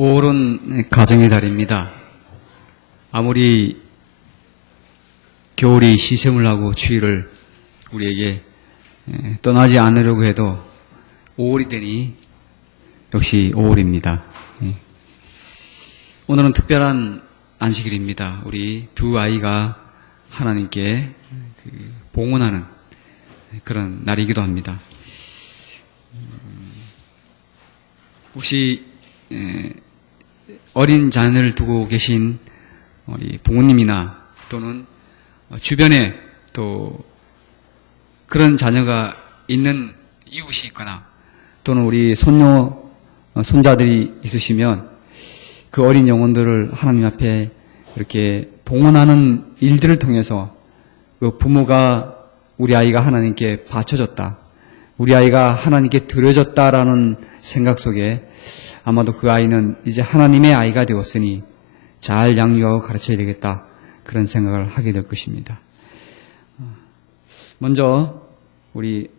5월은 가정의 달입니다. 아무리 겨울이 시샘을 하고 추위를 우리에게 떠나지 않으려고 해도 5월이 되니 역시 5월입니다. 오늘은 특별한 안식일입니다. 우리 두 아이가 하나님께 봉헌하는 그런 날이기도 합니다. 혹시 어린 자녀를 두고 계신 우리 부모님이나 또는 주변에 또 그런 자녀가 있는 이웃이 있거나 또는 우리 손녀, 손자들이 있으시면 그 어린 영혼들을 하나님 앞에 이렇게 봉헌하는 일들을 통해서 그 부모가 우리 아이가 하나님께 바쳐졌다, 우리 아이가 하나님께 드려졌다라는 생각 속에 아마도 그 아이는 이제 하나님의 아이가 되었으니 잘 양육하고 가르쳐야 되겠다, 그런 생각을 하게 될 것입니다. 먼저 우리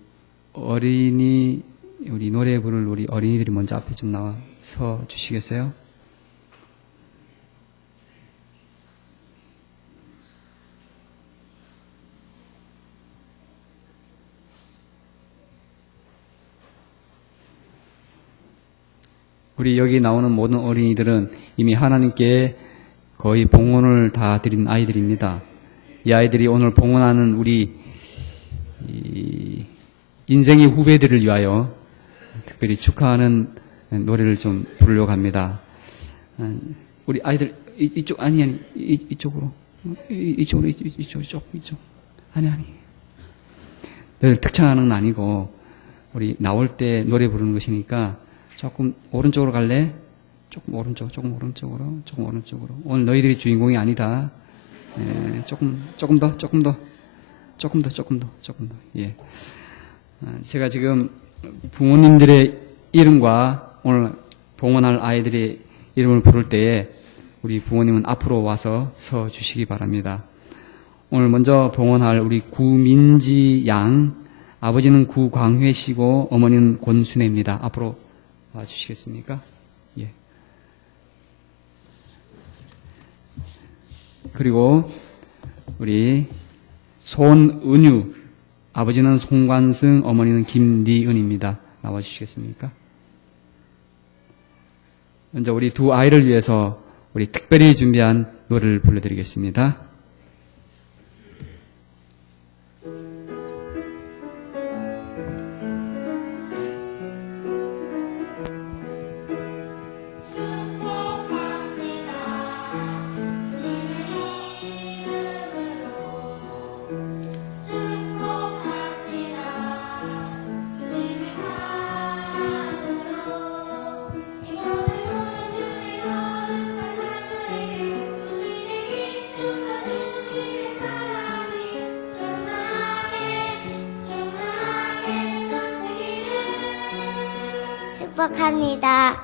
노래 부를 우리 어린이들이 먼저 앞에 좀 나와서 주시겠어요? 우리 여기 나오는 모든 어린이들은 이미 하나님께 거의 봉헌을 다 드린 아이들입니다. 이 아이들이 오늘 봉헌하는 우리 인생의 후배들을 위하여 특별히 축하하는 노래를 좀 부르려고 합니다. 우리 아이들 이쪽 이쪽으로 아니 늘 특창하는 건 아니고 우리 나올 때 노래 부르는 것이니까 조금 오른쪽으로 갈래? 조금 오른쪽으로. 오늘 너희들이 주인공이 아니다. 조금 더. 예. 제가 지금 부모님들의 이름과 오늘 봉헌할 아이들의 이름을 부를 때에 우리 부모님은 앞으로 와서 서 주시기 바랍니다. 오늘 먼저 봉헌할 우리 구민지 양, 아버지는 구광회 씨고 어머니는 권순혜입니다. 앞으로 와 주시겠습니까? 예. 그리고 우리 손은유, 아버지는 송관승, 어머니는 김니은입니다. 나와 주시겠습니까? 먼저 우리 두 아이를 위해서 우리 특별히 준비한 노래를 불러드리겠습니다. 축복합니다.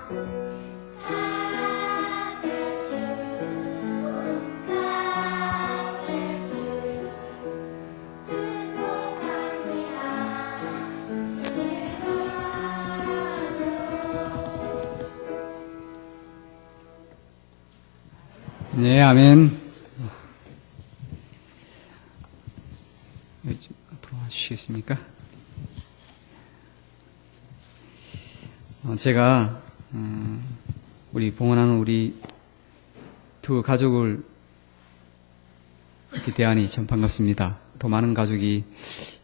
네, 아멘. 앞으로 와주시겠습니까? 제가 우리 봉헌하는 우리 두 가족을 이렇게 대하니 참 반갑습니다. 더 많은 가족이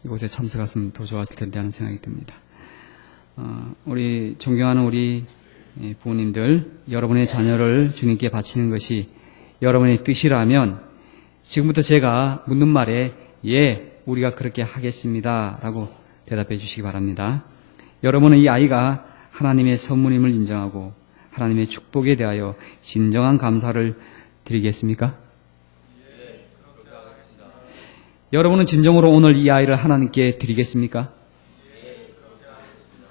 이곳에 참석했으면 더 좋았을 텐데 하는 생각이 듭니다. 우리 존경하는 우리 부모님들, 여러분의 자녀를 주님께 바치는 것이 여러분의 뜻이라면 지금부터 제가 묻는 말에 예, 우리가 그렇게 하겠습니다 라고 대답해 주시기 바랍니다. 여러분은 이 아이가 하나님의 선물임을 인정하고 하나님의 축복에 대하여 진정한 감사를 드리겠습니까? 예, 그렇게 하겠습니다. 여러분은 진정으로 오늘 이 아이를 하나님께 드리겠습니까? 예, 그렇게 하겠습니다.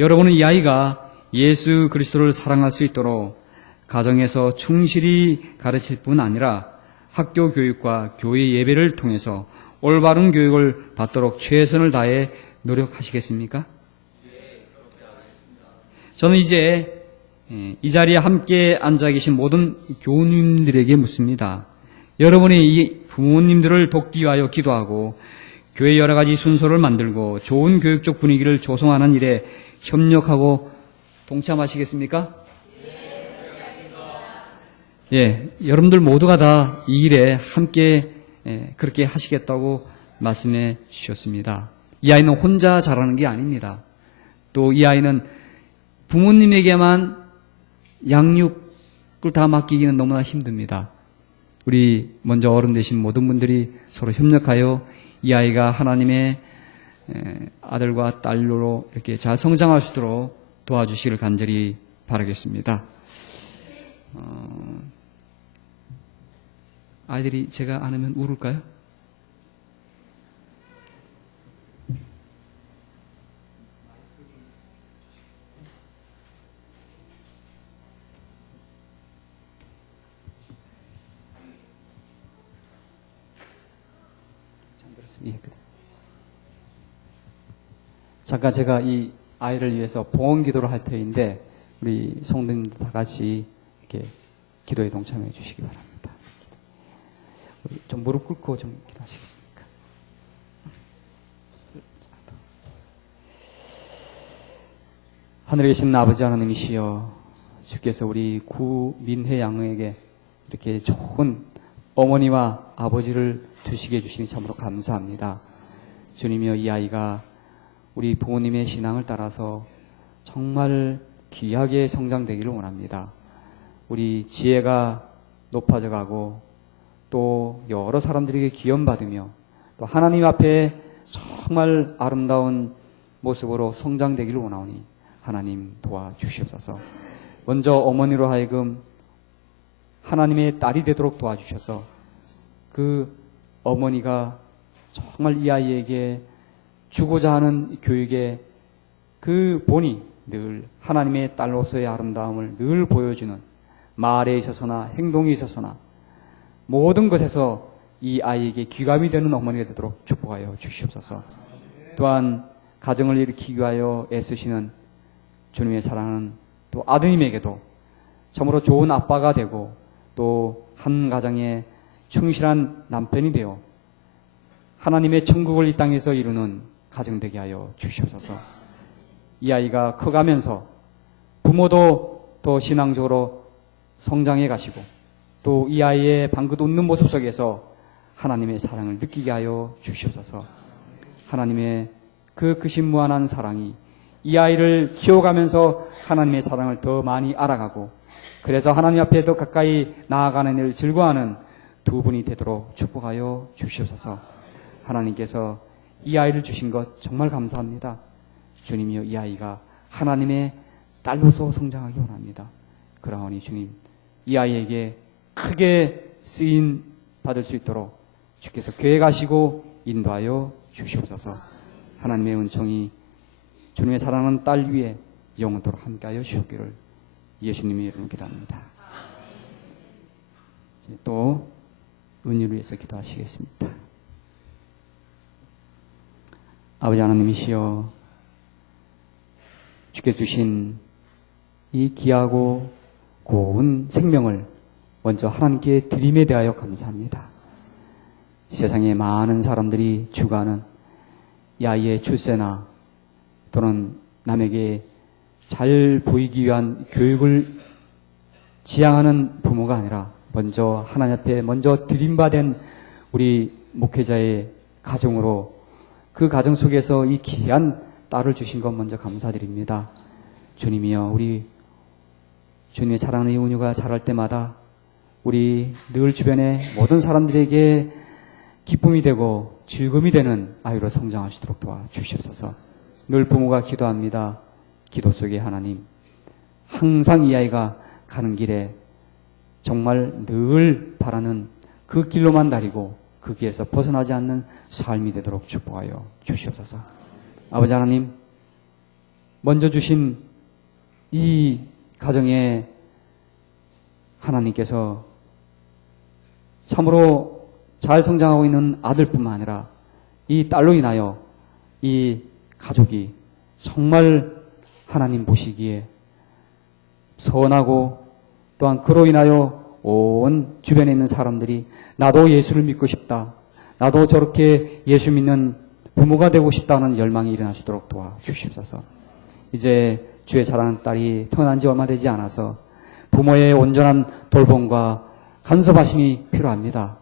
여러분은 이 아이가 예수 그리스도를 사랑할 수 있도록 가정에서 충실히 가르칠 뿐 아니라 학교 교육과 교회 예배를 통해서 올바른 교육을 받도록 최선을 다해 노력하시겠습니까? 저는 이제 이 자리에 함께 앉아 계신 모든 교우님들에게 묻습니다. 여러분이 이 부모님들을 돕기 위하여 기도하고 교회 여러 가지 순서를 만들고 좋은 교육적 분위기를 조성하는 일에 협력하고 동참하시겠습니까? 예, 여러분들 모두가 다 이 일에 함께 그렇게 하시겠다고 말씀해 주셨습니다. 이 아이는 혼자 자라는 게 아닙니다. 또 이 아이는 부모님에게만 양육을 다 맡기기는 너무나 힘듭니다. 우리 먼저 어른 되신 모든 분들이 서로 협력하여 이 아이가 하나님의 아들과 딸로 이렇게 잘 성장할 수 있도록 도와주시길 간절히 바라겠습니다. 아이들이 제가 안 하면 울을까요? 잠깐 제가 이 아이를 위해서 봉헌 기도를 할 터인데 우리 성도님들 다 같이 이렇게 기도에 동참해 주시기 바랍니다. 우리 좀 무릎 꿇고 좀 기도하시겠습니까? 하늘에 계신 아버지 하나님이시여, 주께서 우리 구민혜 양에게 이렇게 좋은 어머니와 아버지를 두시게 해주시니 참으로 감사합니다. 주님이여, 이 아이가 우리 부모님의 신앙을 따라서 정말 귀하게 성장되기를 원합니다. 우리 지혜가 높아져 가고 또 여러 사람들에게 기원받으며 또 하나님 앞에 정말 아름다운 모습으로 성장되기를 원하오니 하나님 도와주시옵소서. 먼저 어머니로 하여금 하나님의 딸이 되도록 도와주셔서 그 어머니가 정말 이 아이에게 주고자 하는 교육의 그 본이 늘 하나님의 딸로서의 아름다움을 늘 보여주는, 말에 있어서나 행동에 있어서나 모든 것에서 이 아이에게 귀감이 되는 어머니가 되도록 축복하여 주시옵소서. 또한 가정을 일으키기 위하여 애쓰시는 주님의 사랑은 또 아드님에게도 참으로 좋은 아빠가 되고 또 한 가정에 충실한 남편이 되어 하나님의 천국을 이 땅에서 이루는 가정 되게 하여 주시옵소서. 이 아이가 커가면서 부모도 더 신앙적으로 성장해 가시고 또 이 아이의 방긋 웃는 모습 속에서 하나님의 사랑을 느끼게 하여 주시옵소서. 하나님의 그 크신 무한한 사랑이 이 아이를 키워가면서 하나님의 사랑을 더 많이 알아가고 그래서 하나님 앞에 더 가까이 나아가는 일을 즐거워하는 두 분이 되도록 축복하여 주시옵소서. 하나님께서 이 아이를 주신 것 정말 감사합니다. 주님이여, 이 아이가 하나님의 딸로서 성장하기 원합니다. 그러하니 주님, 이 아이에게 크게 쓰임 받을 수 있도록 주께서 계획하시고 인도하여 주시옵소서. 하나님의 은총이 주님의 사랑하는 딸 위에 영원토록 함께하여 주시기를 예수님의 이름으로 기도합니다. 이제 또 은혜를 위해서 기도하시겠습니다. 아버지 하나님이시여, 주께 주신 이 귀하고 고운 생명을 먼저 하나님께 드림에 대하여 감사합니다. 세상에 많은 사람들이 추구하는 이 아이의 출세나 또는 남에게 잘 보이기 위한 교육을 지향하는 부모가 아니라 먼저 하나님 앞에 먼저 드림받은 우리 목회자의 가정으로 그 가정 속에서 이 귀한 딸을 주신 것 먼저 감사드립니다. 주님이여, 우리 주님의 사랑하는 이 은유가 자랄 때마다 우리 늘 주변의 모든 사람들에게 기쁨이 되고 즐거움이 되는 아이로 성장할 수 있도록 도와주시옵소서. 늘 부모가 기도합니다. 기도 속에 하나님, 항상 이 아이가 가는 길에 정말 늘 바라는 그 길로만 다니고 그 길에서 벗어나지 않는 삶이 되도록 축복하여 주시옵소서. 아버지 하나님, 먼저 주신 이 가정에 하나님께서 참으로 잘 성장하고 있는 아들뿐만 아니라 이 딸로 인하여 이 가족이 정말 하나님 보시기에 선하고 또한 그로 인하여 온 주변에 있는 사람들이 나도 예수를 믿고 싶다. 나도 저렇게 예수 믿는 부모가 되고 싶다는 열망이 일어날 수 있도록 도와주시옵소서. 이제 주의 사랑하는 딸이 태어난 지 얼마 되지 않아서 부모의 온전한 돌봄과 간섭하심이 필요합니다.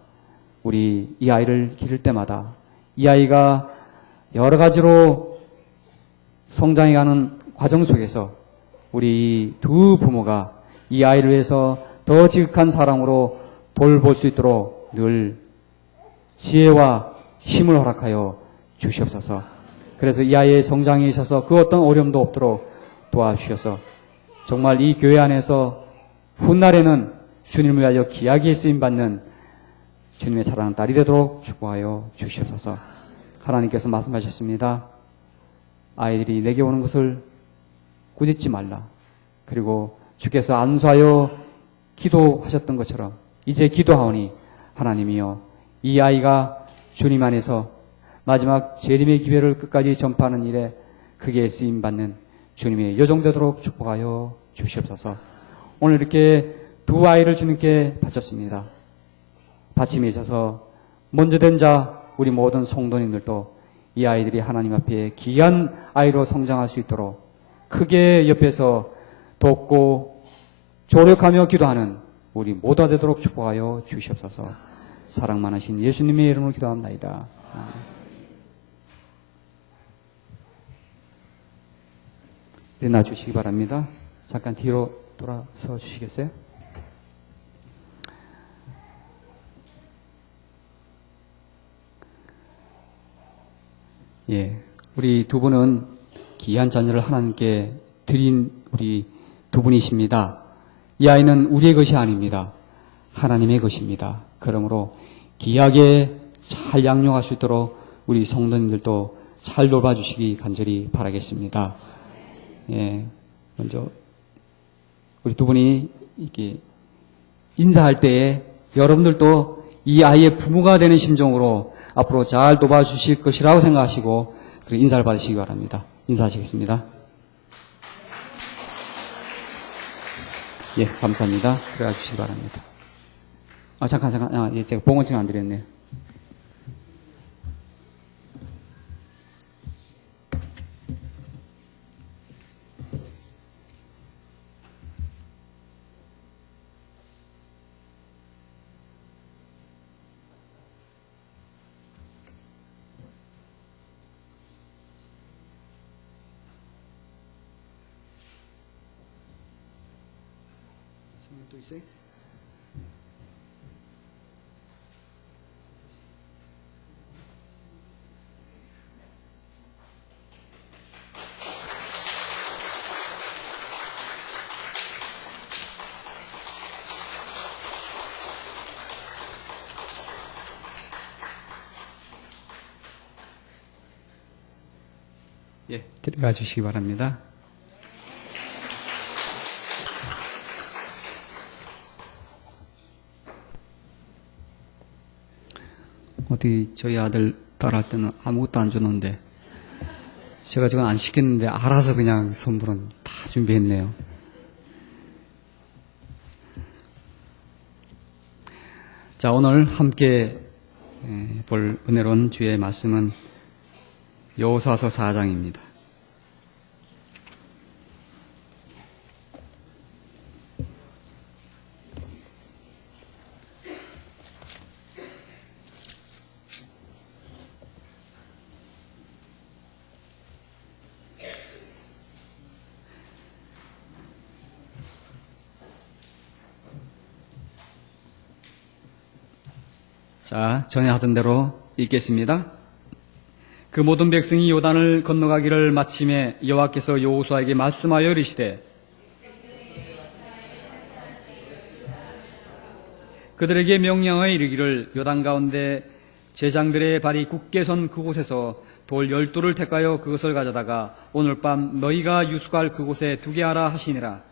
우리 이 아이를 기를 때마다 이 아이가 여러 가지로 성장해가는 과정 속에서 우리 두 부모가 이 아이를 위해서 더 지극한 사랑으로 돌볼 수 있도록 늘 지혜와 힘을 허락하여 주시옵소서. 그래서 이 아이의 성장에 있어서 그 어떤 어려움도 없도록 도와주셔서 정말 이 교회 안에서 훗날에는 주님을 위하여 귀하게 쓰임받는 주님의 사랑하는 딸이 되도록 축복하여 주시옵소서. 하나님께서 말씀하셨습니다. 아이들이 내게 오는 것을 꾸짖지 말라. 그리고 주께서 안수하여 기도하셨던 것처럼 이제 기도하오니 하나님이여 이 아이가 주님 안에서 마지막 재림의 기회를 끝까지 전파하는 일에 크게 쓰임받는 주님의 여종되도록 축복하여 주시옵소서. 오늘 이렇게 두 아이를 주님께 바쳤습니다. 바침에 있어서 먼저 된 자 우리 모든 성도님들도 이 아이들이 하나님 앞에 귀한 아이로 성장할 수 있도록 크게 옆에서 돕고 조력하며 기도하는 우리 모두가 되도록 축복하여 주시옵소서. 사랑 많으신 예수님의 이름으로 기도합나이다. 일어나 주시기 바랍니다. 잠깐 뒤로 돌아서 주시겠어요? 예, 우리 두 분은 귀한 자녀를 하나님께 드린 우리 두 분이십니다. 이 아이는 우리의 것이 아닙니다. 하나님의 것입니다. 그러므로 귀하게 잘 양육할 수 있도록 우리 성도님들도 잘 돌봐주시기 간절히 바라겠습니다. 예, 먼저 우리 두 분이 이렇게 인사할 때에 여러분들도 이 아이의 부모가 되는 심정으로 앞으로 잘 도와주실 것이라고 생각하시고 그리고 인사를 받으시기 바랍니다. 인사하시겠습니다. 예, 감사합니다. 들어가 주시기 바랍니다. 잠깐. 예, 제가 봉헌증 안 드렸네요. 또 있어요? 예, 들어가 주시기 바랍니다. 어디 저희 아들 딸할 때는 아무것도 안 줬는데 제가 지금 안 시켰는데 알아서 그냥 선물은 다 준비했네요. 자, 오늘 함께 볼 은혜로운 주의 말씀은 여호수아서 4장입니다. 자, 전에 하던 대로 읽겠습니다. 그 모든 백성이 요단을 건너가기를 마침에 여호와께서 여호수아에게 말씀하여 이르시되 그들에게 명령하여 이르기를 요단 가운데 제장들의 발이 굳게 선 그곳에서 돌 12돌을 택하여 그것을 가져다가 오늘 밤 너희가 유숙할 그곳에 두게 하라 하시니라.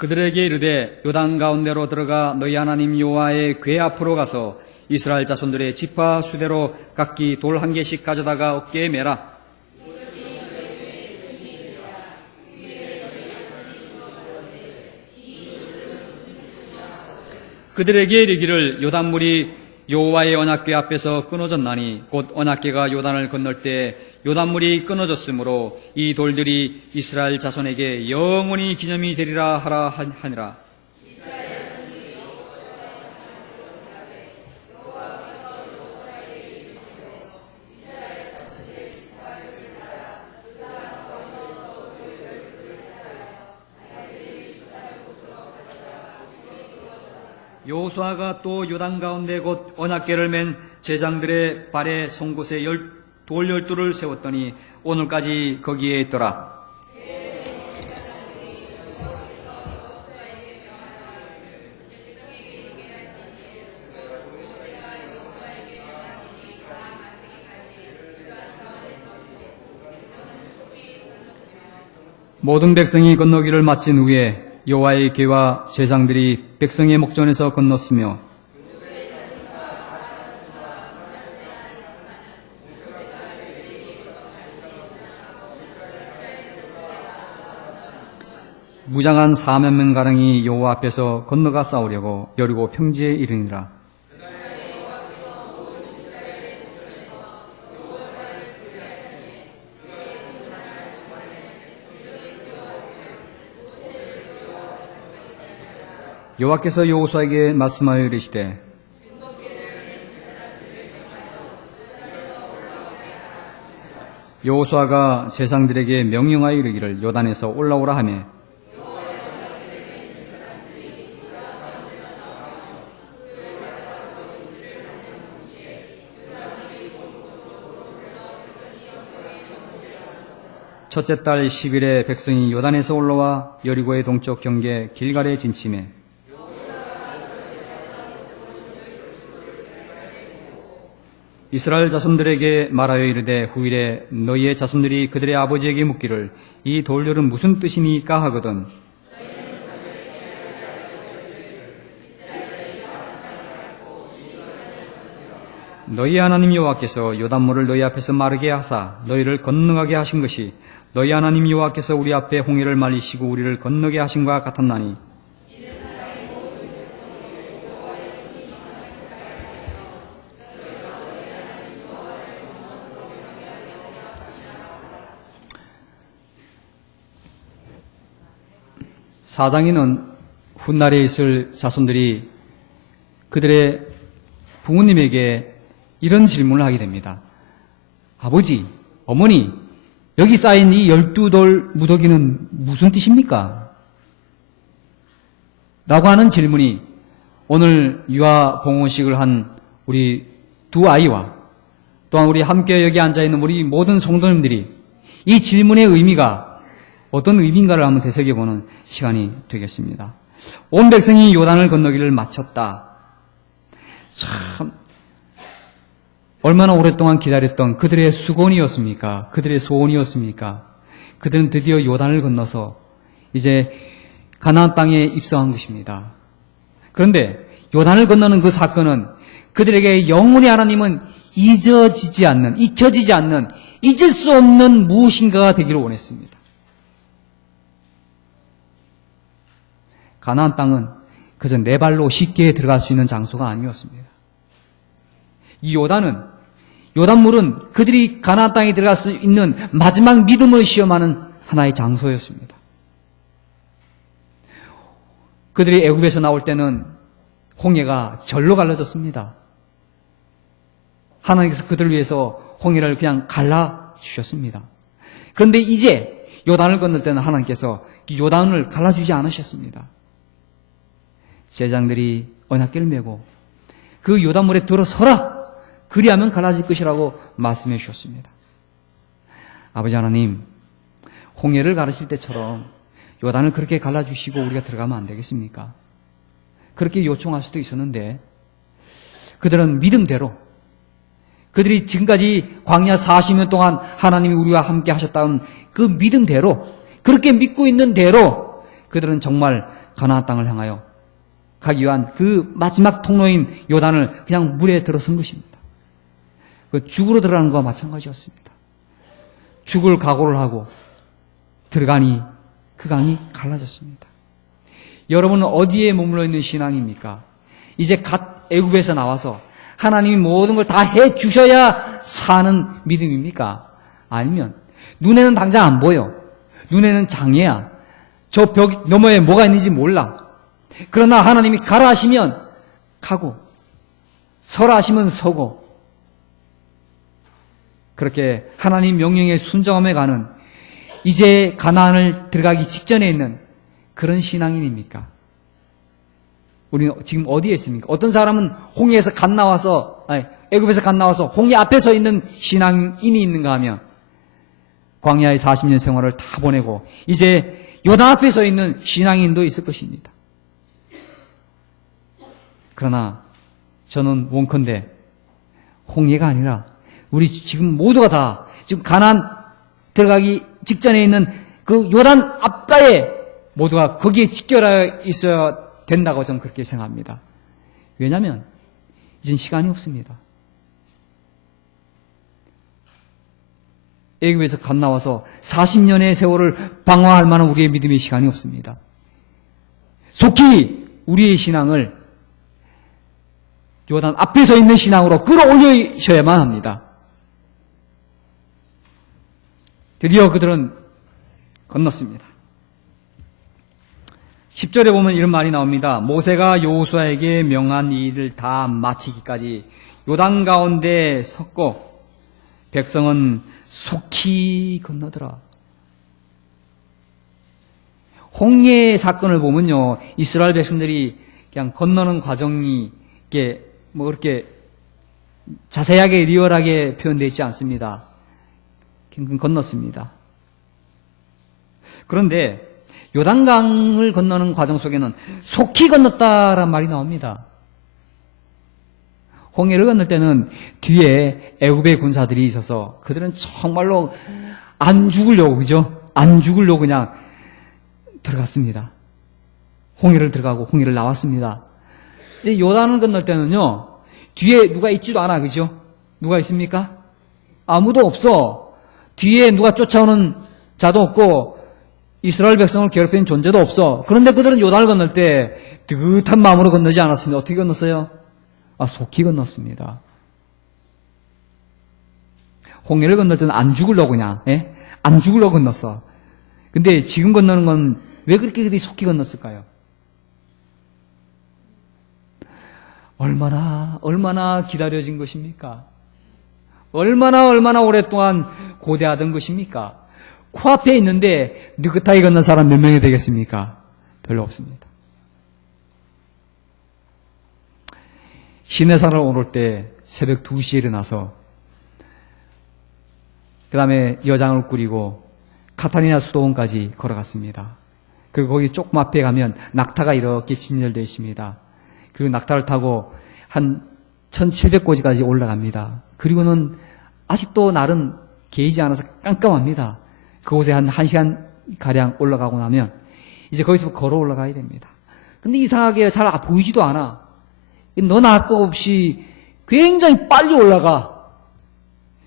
그들에게 이르되 요단 가운데로 들어가 너희 하나님 여호와의 궤 앞으로 가서 이스라엘 자손들의 지파 수대로 각기 돌 한 개씩 가져다가 어깨에 매라. 그들에게 이르기를 요단물이 여호와의 언약궤 앞에서 끊어졌나니 곧 언약궤가 요단을 건널 때 요단물이 끊어졌으므로 이 돌들이 이스라엘 자손에게 영원히 기념이 되리라 하라 하니라. 여호수아가 또 요단 가운데 곧 언약궤를 맨 제장들의 발에 선 곳에 돌 12를 세웠더니 오늘까지 거기에 있더라. 모든 백성이 건너기를 마친 후에 여호와의 궤와 제장들이 백성의 목전에서 건넜으며 무장한 4만 명가량이 여호와 앞에서 건너가 싸우려고 여리고 평지에 이르니라. 여호와께서 여호수아에게 말씀하여 이르시되 여호수아가 제사장들에게 명령하여 이르기를 요단에서 올라오라 하며 첫째 달 10일에 백성이 요단에서 올라와 여리고의 동쪽 경계 길갈에 진침해 이스라엘 자손들에게 말하여 이르되 후일에 너희의 자손들이 그들의 아버지에게 묻기를 이 돌들은 무슨 뜻이니까 하거든 너희 하나님 여호와께서 요단물을 너희 앞에서 마르게 하사 너희를 건너가게 하신 것이 너희 하나님 여호와께서 우리 앞에 홍해를 말리시고 우리를 건너게 하신과 같았나니 사장이는 훗날에 있을 자손들이 그들의 부모님에게 이런 질문을 하게 됩니다. 아버지, 어머니, 여기 쌓인 이 12돌 무더기는 무슨 뜻입니까? 라고 하는 질문이 오늘 유아 봉헌식을 한 우리 두 아이와 또한 우리 함께 여기 앉아있는 우리 모든 성도님들이 이 질문의 의미가 어떤 의미인가를 한번 되새겨보는 시간이 되겠습니다. 온 백성이 요단을 건너기를 마쳤다. 참 얼마나 오랫동안 기다렸던 그들의 수건이었습니까? 그들의 소원이었습니까? 그들은 드디어 요단을 건너서 이제 가나안 땅에 입성한 것입니다. 그런데 요단을 건너는 그 사건은 그들에게 영원히 하나님은 잊혀지지 않는, 잊을 수 없는 무엇인가가 되기를 원했습니다. 가나안 땅은 그저 네 발로 쉽게 들어갈 수 있는 장소가 아니었습니다. 이 요단물은 그들이 가나안 땅에 들어갈 수 있는 마지막 믿음을 시험하는 하나의 장소였습니다. 그들이 애굽에서 나올 때는 홍해가 절로 갈라졌습니다. 하나님께서 그들을 위해서 홍해를 그냥 갈라주셨습니다. 그런데 이제 요단을 건널 때는 하나님께서 요단을 갈라주지 않으셨습니다. 제장들이 언약궤를 메고 그 요단물에 들어서라! 그리하면 갈라질 것이라고 말씀해 주셨습니다. 아버지 하나님, 홍해를 가르칠 때처럼 요단을 그렇게 갈라주시고 우리가 들어가면 안 되겠습니까? 그렇게 요청할 수도 있었는데 그들은 믿음대로 그들이 지금까지 광야 40년 동안 하나님이 우리와 함께 하셨다는 그 믿음대로 그렇게 믿고 있는 대로 그들은 정말 가나안 땅을 향하여 가기 위한 그 마지막 통로인 요단을 그냥 물에 들어선 것입니다. 그 죽으로 들어가는 것과 마찬가지였습니다. 죽을 각오를 하고 들어가니 그 강이 갈라졌습니다. 여러분은 어디에 머물러 있는 신앙입니까? 이제 갓 애굽에서 나와서 하나님이 모든 걸 다 해 주셔야 사는 믿음입니까? 아니면 눈에는 당장 안 보여. 눈에는 장애야. 저 벽 너머에 뭐가 있는지 몰라. 그러나 하나님이 가라 하시면 가고 서라 하시면 서고 그렇게 하나님 명령에 순종함에 가는 이제 가나안을 들어가기 직전에 있는 그런 신앙인입니까? 우리는 지금 어디에 있습니까? 어떤 사람은 홍해에서 갓 나와서 애굽에서 갓 나와서 홍해 앞에 서 있는 신앙인이 있는가 하면 광야의 40년 생활을 다 보내고 이제 요단 앞에 서 있는 신앙인도 있을 것입니다. 그러나 저는 원컨대 홍해가 아니라 우리 지금 모두가 다 지금 가나안 들어가기 직전에 있는 그 요단 앞가에 모두가 거기에 직결하여 있어야 된다고 저는 그렇게 생각합니다. 왜냐하면 이젠 시간이 없습니다. 애굽에서 갓 나와서 40년의 세월을 방황할 만한 우리의 믿음의 시간이 없습니다. 속히 우리의 신앙을 요단 앞에 서 있는 신앙으로 끌어올리셔야만 합니다. 드디어 그들은 건넜습니다. 10절에 보면 이런 말이 나옵니다. 모세가 여호수아에게 명한 이 일을 다 마치기까지 요단 가운데 섰고 백성은 속히 건너더라. 홍해 사건을 보면요, 이스라엘 백성들이 그냥 건너는 과정이 이게 뭐 그렇게 자세하게 리얼하게 표현되어 있지 않습니다. 그냥 건넜습니다. 그런데 요단강을 건너는 과정 속에는 속히 건넜다란 말이 나옵니다. 홍해를 건널 때는 뒤에 애굽의 군사들이 있어서 그들은 정말로 안 죽으려고, 그죠? 안 죽으려고 그냥 들어갔습니다. 홍해를 들어가고 홍해를 나왔습니다. 근데 요단을 건널 때는요, 뒤에 누가 있지도 않아, 그죠? 누가 있습니까? 아무도 없어. 뒤에 누가 쫓아오는 자도 없고 이스라엘 백성을 괴롭히는 존재도 없어. 그런데 그들은 요단을 건널 때 뜨뜻한 마음으로 건너지 않았습니다. 어떻게 건넜어요? 속히 건넜습니다. 홍해를 건널 때는 안 죽으려고 그냥, 안 죽으려고 건넜어. 근데 지금 건너는 건 왜 그렇게 그들이 속히 건넜을까요? 얼마나 기다려진 것입니까? 얼마나 오랫동안 고대하던 것입니까? 코앞에 있는데 느긋하게 건넌 사람 몇 명이 되겠습니까? 별로 없습니다. 시내산을 오를 때 새벽 2시에 일어나서 그 다음에 여장을 꾸리고 카타리나 수도원까지 걸어갔습니다. 그리고 거기 조금 앞에 가면 낙타가 이렇게 진열되어 있습니다. 그리고 낙타를 타고 한 1700고지까지 올라갑니다. 그리고는 아직도 날은 개이지 않아서 깜깜합니다. 그곳에 한 1시간 가량 올라가고 나면 이제 거기서 걸어 올라가야 됩니다. 근데 이상하게 잘 보이지도 않아. 너나 할 거 없이 굉장히 빨리 올라가.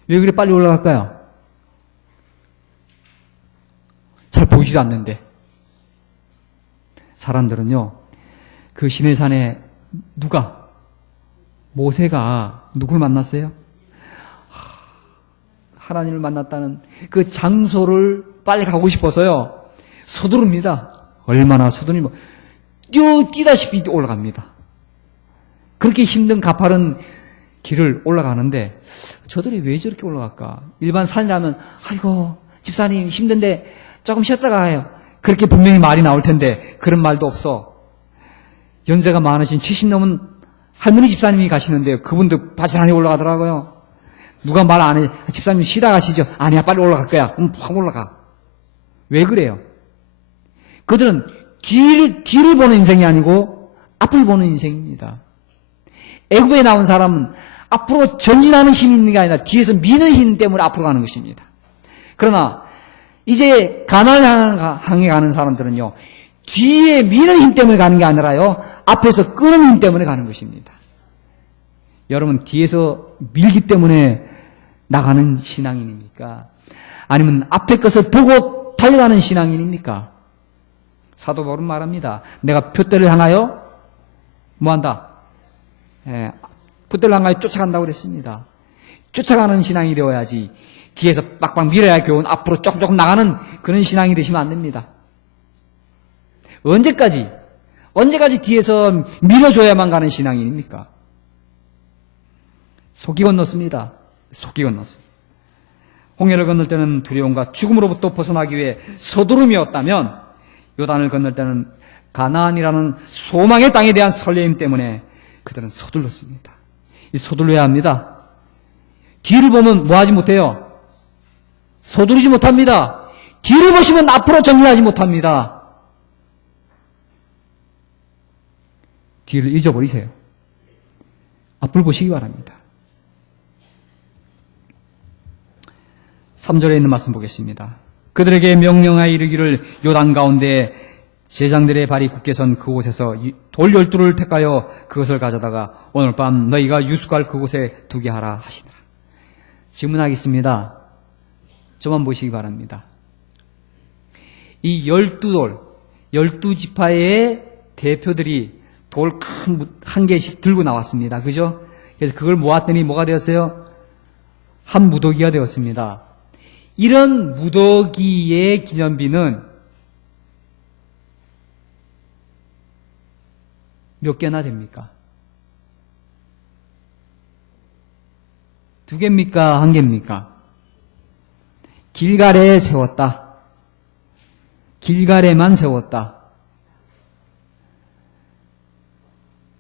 왜 그래 빨리 올라갈까요? 잘 보이지도 않는데. 사람들은요, 그 시내산에 모세가 누굴 만났어요? 하나님을 만났다는 그 장소를 빨리 가고 싶어서요, 서두릅니다. 얼마나 서두르면 뛰다시피 올라갑니다. 그렇게 힘든 가파른 길을 올라가는데 저들이 왜 저렇게 올라갈까? 일반 산이라면 아이고 집사님 힘든데 조금 쉬었다가 가요. 그렇게 분명히 말이 나올 텐데 그런 말도 없어. 연세가 많으신 70 넘은 할머니 집사님이 가시는데요, 그분도 바지런히 올라가더라고요. 누가 말 안 해. 집사님 쉬다 가시죠. 아니야, 빨리 올라갈 거야. 확 올라가. 왜 그래요? 그들은 뒤를 보는 인생이 아니고 앞을 보는 인생입니다. 애굽에 나온 사람은 앞으로 전진하는 힘이 있는 게 아니라 뒤에서 미는 힘 때문에 앞으로 가는 것입니다. 그러나 이제 가나안 향해 가는 사람들은요, 뒤에 미는 힘 때문에 가는 게 아니라요, 앞에서 끄는 힘 때문에 가는 것입니다. 여러분, 뒤에서 밀기 때문에 나가는 신앙인입니까? 아니면 앞에 것을 보고 달려가는 신앙인입니까? 사도 바울은 말합니다. 내가 표대를 향하여 뭐한다? 표대를 향하여 쫓아간다고 그랬습니다. 쫓아가는 신앙이 되어야지, 뒤에서 빡빡 밀어야 겨우 앞으로 조금 나가는 그런 신앙이 되시면 안 됩니다. 언제까지 뒤에서 밀어줘야만 가는 신앙인입니까? 속이 건넜습니다. 속이 건넜습니다. 홍해를 건널 때는 두려움과 죽음으로부터 벗어나기 위해 서두름이었다면, 요단을 건널 때는 가나안이라는 소망의 땅에 대한 설레임 때문에 그들은 서둘렀습니다. 서둘러야 합니다. 뒤를 보면 뭐 하지 못해요? 서두르지 못합니다. 뒤를 보시면 앞으로 정리하지 못합니다. 뒤를 잊어버리세요. 앞을 보시기 바랍니다. 3절에 있는 말씀 보겠습니다. 그들에게 명령하여 이르기를 요단 가운데 제장들의 발이 굳게 선 그곳에서 돌 12를 택하여 그것을 가져다가 오늘 밤 너희가 유숙할 그곳에 두게 하라 하시니라. 질문하겠습니다. 저만 보시기 바랍니다. 이 12돌, 12지파의 대표들이 돌 한 개씩 들고 나왔습니다. 그죠? 그래서 그걸 모았더니 뭐가 되었어요? 한 무더기가 되었습니다. 이런 무더기의 기념비는 몇 개나 됩니까? 2개입니까? 1개입니까? 길갈에 세웠다. 길갈에만 세웠다.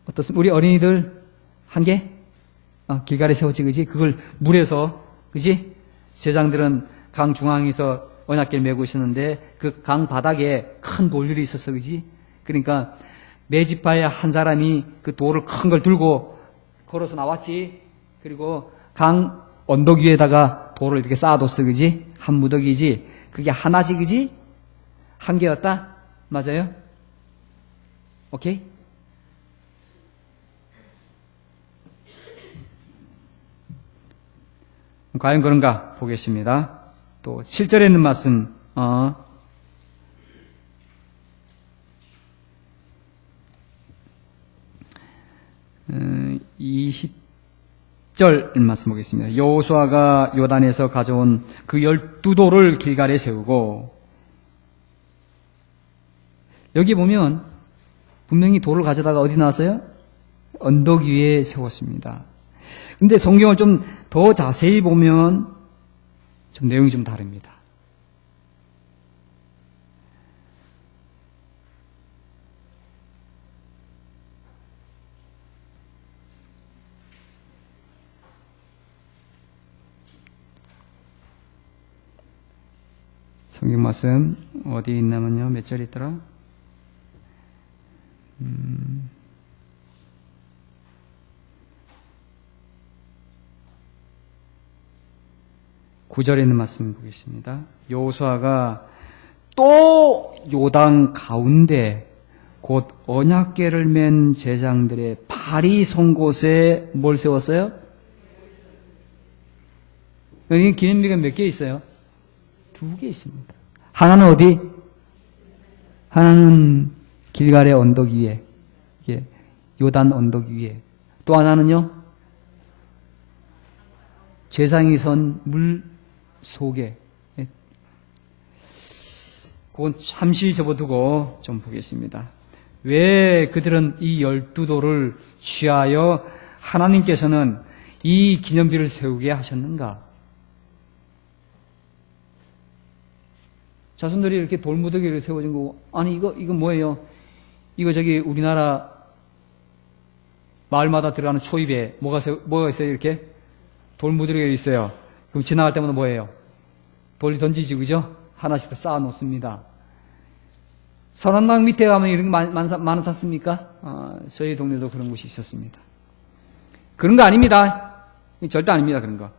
어떻습니까? 우리 어린이들 1개? 길갈에 세웠지, 그지? 그걸 물에서, 그지? 제장들은 강 중앙에서 언약궤를 메고 있었는데 그 강 바닥에 큰 돌들이 있었어, 그지? 그러니까 매 지파에 한 사람이 그 돌을 큰 걸 들고 걸어서 나왔지. 그리고 강 언덕 위에다가 돌을 이렇게 쌓아뒀어, 그지? 한 무더기지. 그게 하나지, 그지? 1개였다? 맞아요? 오케이? 과연 그런가 보겠습니다. 또 7절에 있는 말씀 20절 말씀 보겠습니다. 여호수아가 요단에서 가져온 그 12돌을 길갈에 세우고, 여기 보면 분명히 돌을 가져다가 어디 나왔어요? 언덕 위에 세웠습니다. 근데 성경을 좀 더 자세히 보면 좀 내용이 좀 다릅니다. 성경 말씀 어디 있냐면요. 몇 절 있더라? 9절에 있는 말씀 보겠습니다. 여호수아가 또 요단 가운데 곧 언약궤를 맨 제장들의 발이 선 곳에 뭘 세웠어요? 여기 기념비가 몇 개 있어요? 2개 있습니다. 하나는 어디? 하나는 길갈의 언덕 위에, 요단 언덕 위에. 또 하나는요? 제상이 선 물 속에. 그건 잠시 접어두고 좀 보겠습니다. 왜 그들은 이 12돌을 취하여 하나님께서는 이 기념비를 세우게 하셨는가? 자손들이 이렇게 돌무더기를 세워진 거고, 아니 이거 뭐예요? 이거 저기 우리나라 마을마다 들어가는 초입에 뭐가 있어요? 이렇게 돌무더기가 있어요. 그럼 지나갈 때마다 뭐예요? 돌 던지지, 그죠? 하나씩 더 쌓아 놓습니다. 선원당 밑에 가면 이런 게 많지 않습니까? 저희 동네도 그런 곳이 있었습니다. 그런 거 아닙니다. 절대 아닙니다. 그런 거.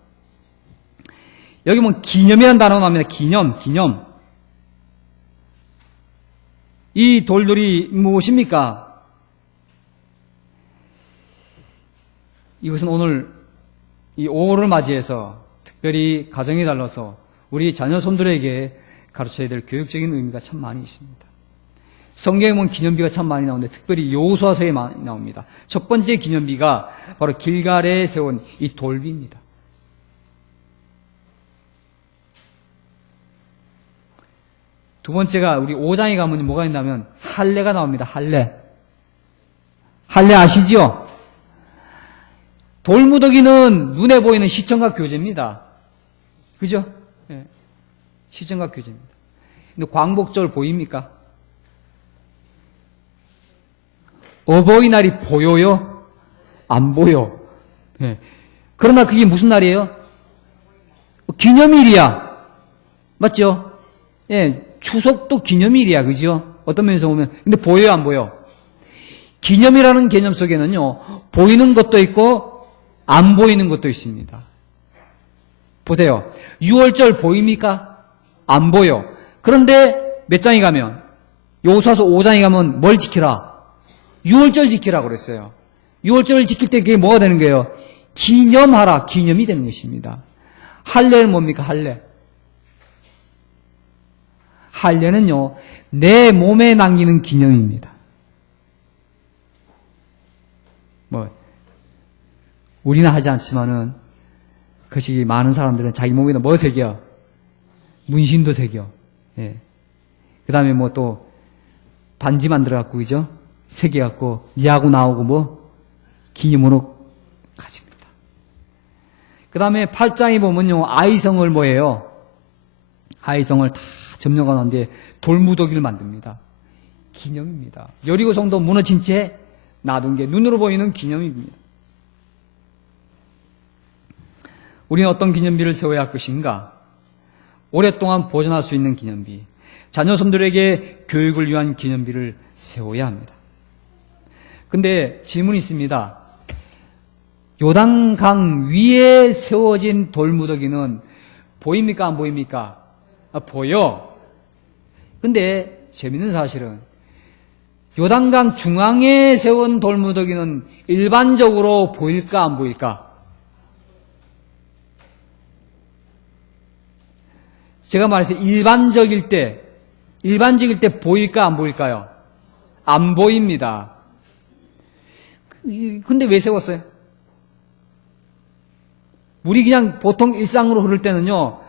여기 뭐 기념이라는 단어가 나옵니다. 기념. 이 돌들이 무엇입니까? 이것은 오늘 이 5월을 맞이해서 특별히 가정에 달라서 우리 자녀 손들에게 가르쳐야 될 교육적인 의미가 참 많이 있습니다. 성경에 보면 기념비가 참 많이 나오는데 특별히 여호수아서에 많이 나옵니다. 첫 번째 기념비가 바로 길갈에 세운 이 돌비입니다. 두 번째가 우리 5장에 가면 뭐가 있냐면 할례가 나옵니다. 할례. 할례 아시죠? 돌무더기는 눈에 보이는 시청각 교제입니다. 그죠? 예. 시청각 교제입니다. 근데 광복절 보입니까? 어버이날이 보여요? 안 보여. 예. 그러나 그게 무슨 날이에요? 기념일이야. 맞죠? 예. 추석도 기념일이야. 그죠? 어떤 면에서 보면. 근데 보여요? 안 보여? 기념이라는 개념 속에는요, 보이는 것도 있고, 안 보이는 것도 있습니다. 보세요. 6월절 보입니까? 안 보여. 그런데 몇 장에 가면, 여호수아서 5장에 가면 뭘 지키라? 6월절 지키라고 그랬어요. 6월절을 지킬 때 그게 뭐가 되는 거예요? 기념하라. 기념이 되는 것입니다. 할례는 뭡니까? 할례. 할례는요, 내 몸에 남기는 기념입니다. 우리는 하지 않지만은, 그것이 많은 사람들은 자기 몸에다 뭐 새겨? 문신도 새겨. 예. 그 다음에 뭐 또, 반지 만들어갖고, 그죠? 새겨갖고, 니하고 나오고 뭐, 기념으로 가집니다. 그 다음에 8장에 보면요, 아이성을 뭐예요? 아이성을 다 점령하는데 돌무더기를 만듭니다. 기념입니다. 여리고 성도 무너진 채 놔둔 게 눈으로 보이는 기념입니다. 우리는 어떤 기념비를 세워야 할 것인가? 오랫동안 보존할 수 있는 기념비, 자녀 손들에게 교육을 위한 기념비를 세워야 합니다. 근데 질문이 있습니다. 요단강 위에 세워진 돌무더기는 보입니까? 안 보입니까? 보여. 근데 재밌는 사실은 요단강 중앙에 세운 돌무더기는 일반적으로 보일까 안 보일까? 제가 말했어요. 일반적일 때 보일까 안 보일까요? 안 보입니다. 근데 왜 세웠어요? 물이 그냥 보통 일상으로 흐를 때는요,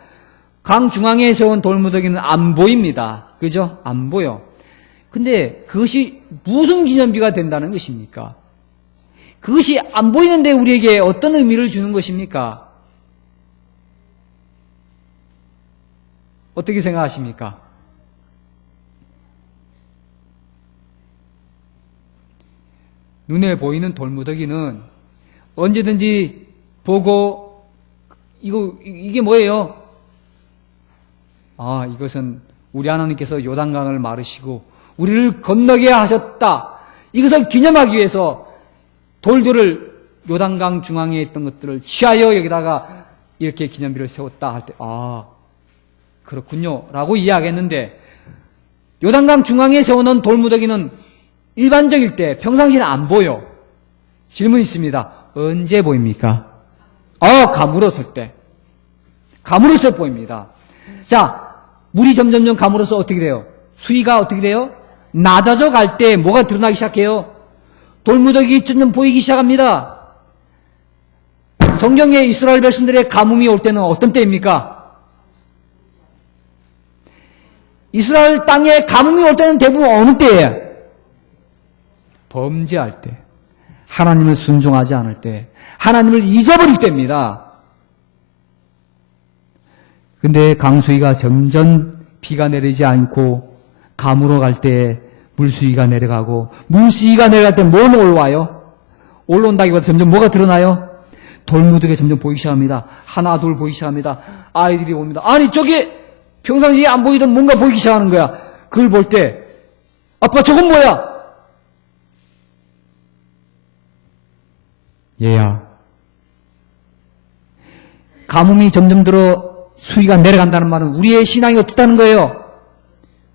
강 중앙에 세운 돌무더기는 안 보입니다. 그죠? 안 보여. 근데 그것이 무슨 기념비가 된다는 것입니까? 그것이 안 보이는데 우리에게 어떤 의미를 주는 것입니까? 어떻게 생각하십니까? 눈에 보이는 돌무더기는 언제든지 보고 이게 뭐예요? 아, 이것은 우리 하나님께서 요단강을 마르시고 우리를 건너게 하셨다. 이것을 기념하기 위해서 돌들을 요단강 중앙에 있던 것들을 취하여 여기다가 이렇게 기념비를 세웠다 할 때, 아, 그렇군요. 라고 이해하겠는데, 요단강 중앙에 세워놓은 돌무더기는 일반적일 때, 평상시에는 안 보여. 질문이 있습니다. 언제 보입니까? 가물었을 때. 가물었을 때 보입니다. 자, 물이 점점점 가물어서 어떻게 돼요? 수위가 어떻게 돼요? 낮아져 갈 때 뭐가 드러나기 시작해요? 돌무더기 점점 보이기 시작합니다. 성경에 이스라엘 백성들의 가뭄이 올 때는 어떤 때입니까? 이스라엘 땅에 가뭄이 올 때는 대부분 어느 때예요? 범죄할 때, 하나님을 순종하지 않을 때, 하나님을 잊어버릴 때입니다. 근데 강수위가 점점 비가 내리지 않고 가물어 갈 때 물수위가 내려가고, 물수위가 내려갈 때 뭐는 올라와요? 올라온다기보다 점점 뭐가 드러나요? 돌무더기가 점점 보이기 시작합니다. 하나 둘 보이기 시작합니다. 아이들이 옵니다. 아니 저게 평상시에 안 보이던 뭔가 보이기 시작하는 거야. 그걸 볼 때 아빠 저건 뭐야? 얘야. 가뭄이 점점 들어 수위가 내려간다는 말은 우리의 신앙이 어떻다는 거예요?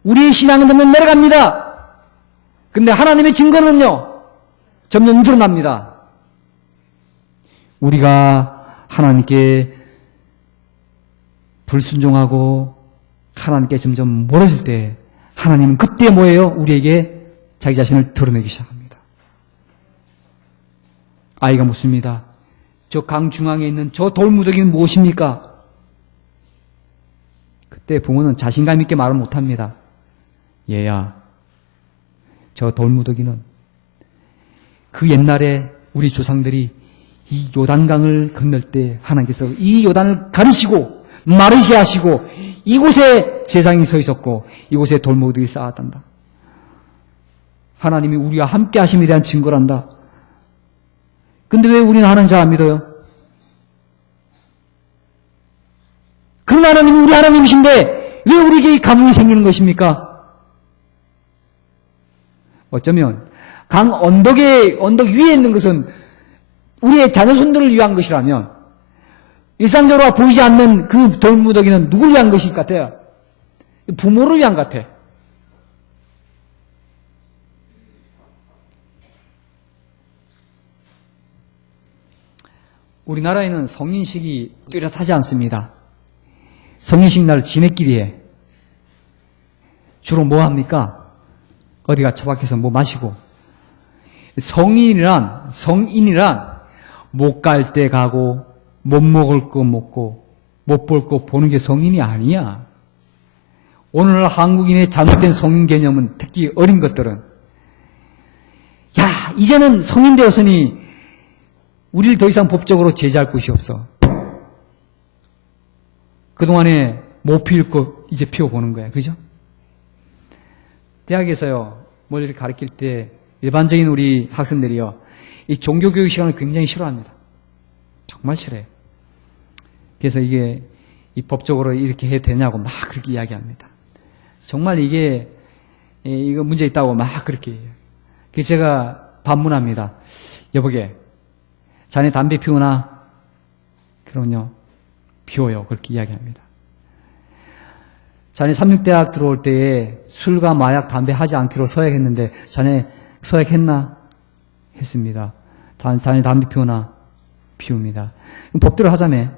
우리의 신앙은 점점 내려갑니다. 근데 하나님의 증거는요, 점점 드러납니다. 우리가 하나님께 불순종하고 하나님께 점점 멀어질 때 하나님은 그때 뭐예요? 우리에게 자기 자신을 드러내기 시작합니다. 아이가 묻습니다. 저 강 중앙에 있는 저 돌무더기는 무엇입니까? 그때 부모는 자신감 있게 말을 못합니다. 얘야, 저 돌무더기는 그 옛날에 우리 조상들이 이 요단강을 건널 때 하나님께서 이 요단을 가르시고 마르게 하시고 이곳에 제사장이 서 있었고 이곳에 돌무더기 쌓았단다. 하나님이 우리와 함께 하심에 대한 증거란다. 근데 왜 우리는 하나님 잘 안 믿어요? 그런 하나님이 우리 하나님이신데 왜 우리에게 이 감흥이 생기는 것입니까? 어쩌면 강 언덕 위에 있는 것은 우리의 자녀손들을 위한 것이라면 일상적으로 보이지 않는 그 돌무더기는 누굴 위한 것일 것 같아요? 부모를 위한 것 같아. 우리나라에는 성인식이 뚜렷하지 않습니다. 성인식 날 지네끼리에 주로 뭐 합니까? 어디가 처박혀서 뭐 마시고. 성인이란 못 갈 때 가고 못 먹을 거 먹고 못 볼 거 보는 게 성인이 아니야. 오늘날 한국인의 잘못된 성인 개념은 특히 어린 것들은 야 이제는 성인 되었으니 우리를 더 이상 법적으로 제재할 곳이 없어. 그동안에 못 피울 거 이제 피워보는 거야. 그죠? 대학에서요, 뭘 이렇게 가르칠 때 일반적인 우리 학생들이요, 이 종교교육 시간을 굉장히 싫어합니다. 정말 싫어요. 그래서 이게 이 법적으로 이렇게 해도 되냐고 막 그렇게 이야기합니다. 정말 이게 이거 문제 있다고 막 그렇게 해요. 그래서 제가 반문합니다. 여보게, 자네 담배 피우나? 그러면요, 피워요. 그렇게 이야기합니다. 자네 삼육대학 들어올 때에 술과 마약, 담배 하지 않기로 서약했는데 자네 서약했나? 했습니다. 자네 담배 피우나? 피웁니다. 그럼 법대로 하자며.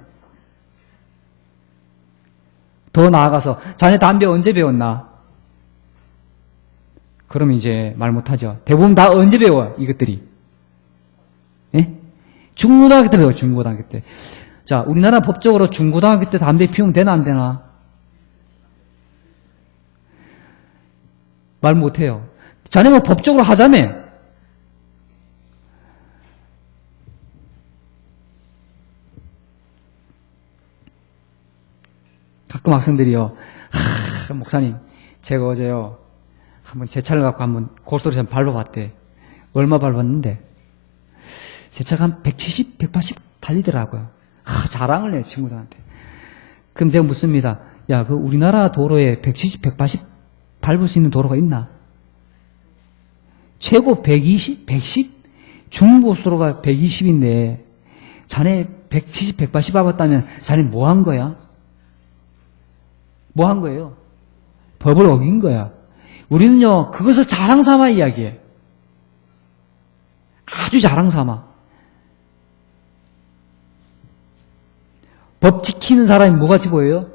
더 나아가서 자네 담배 언제 배웠나? 그럼 이제 말 못하죠. 대부분 다 언제 배워? 이것들이. 예? 중고등학교 때 배워. 중고등학교 때. 자, 우리나라 법적으로 중고등학교 때 담배 피우면 되나 안 되나? 말 못해요. 자네가 법적으로 하자며. 가끔 학생들이요. 목사님, 제가 어제요, 한번 제 차를 갖고 한번 고속도로에 좀 밟아봤대. 얼마 밟았는데? 제 차가 한 170, 180 달리더라고요. 자랑을 해, 친구들한테. 그럼 내가 묻습니다. 야, 그 우리나라 도로에 170, 180 밟을 수 있는 도로가 있나? 최고 120, 110? 중고속도로가 120인데, 자네 170, 180 밟았다면 자네 뭐 한 거야? 뭐 한 거예요? 법을 어긴 거야. 우리는요, 그것을 자랑 삼아 이야기해. 아주 자랑 삼아. 법 지키는 사람이 뭐같이 보여요?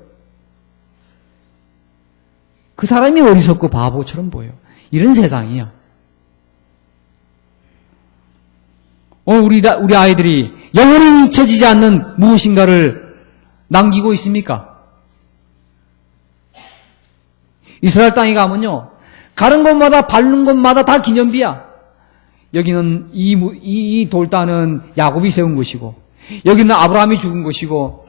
그 사람이 어리석고 바보처럼 보여. 이런 세상이야. 오늘 우리 아이들이 영원히 잊혀지지 않는 무엇인가를 남기고 있습니까? 이스라엘 땅에 가면요, 가는 곳마다 밟는 곳마다 다 기념비야. 여기는 이 돌단은 야곱이 세운 것이고, 여기는 아브라함이 죽은 것이고,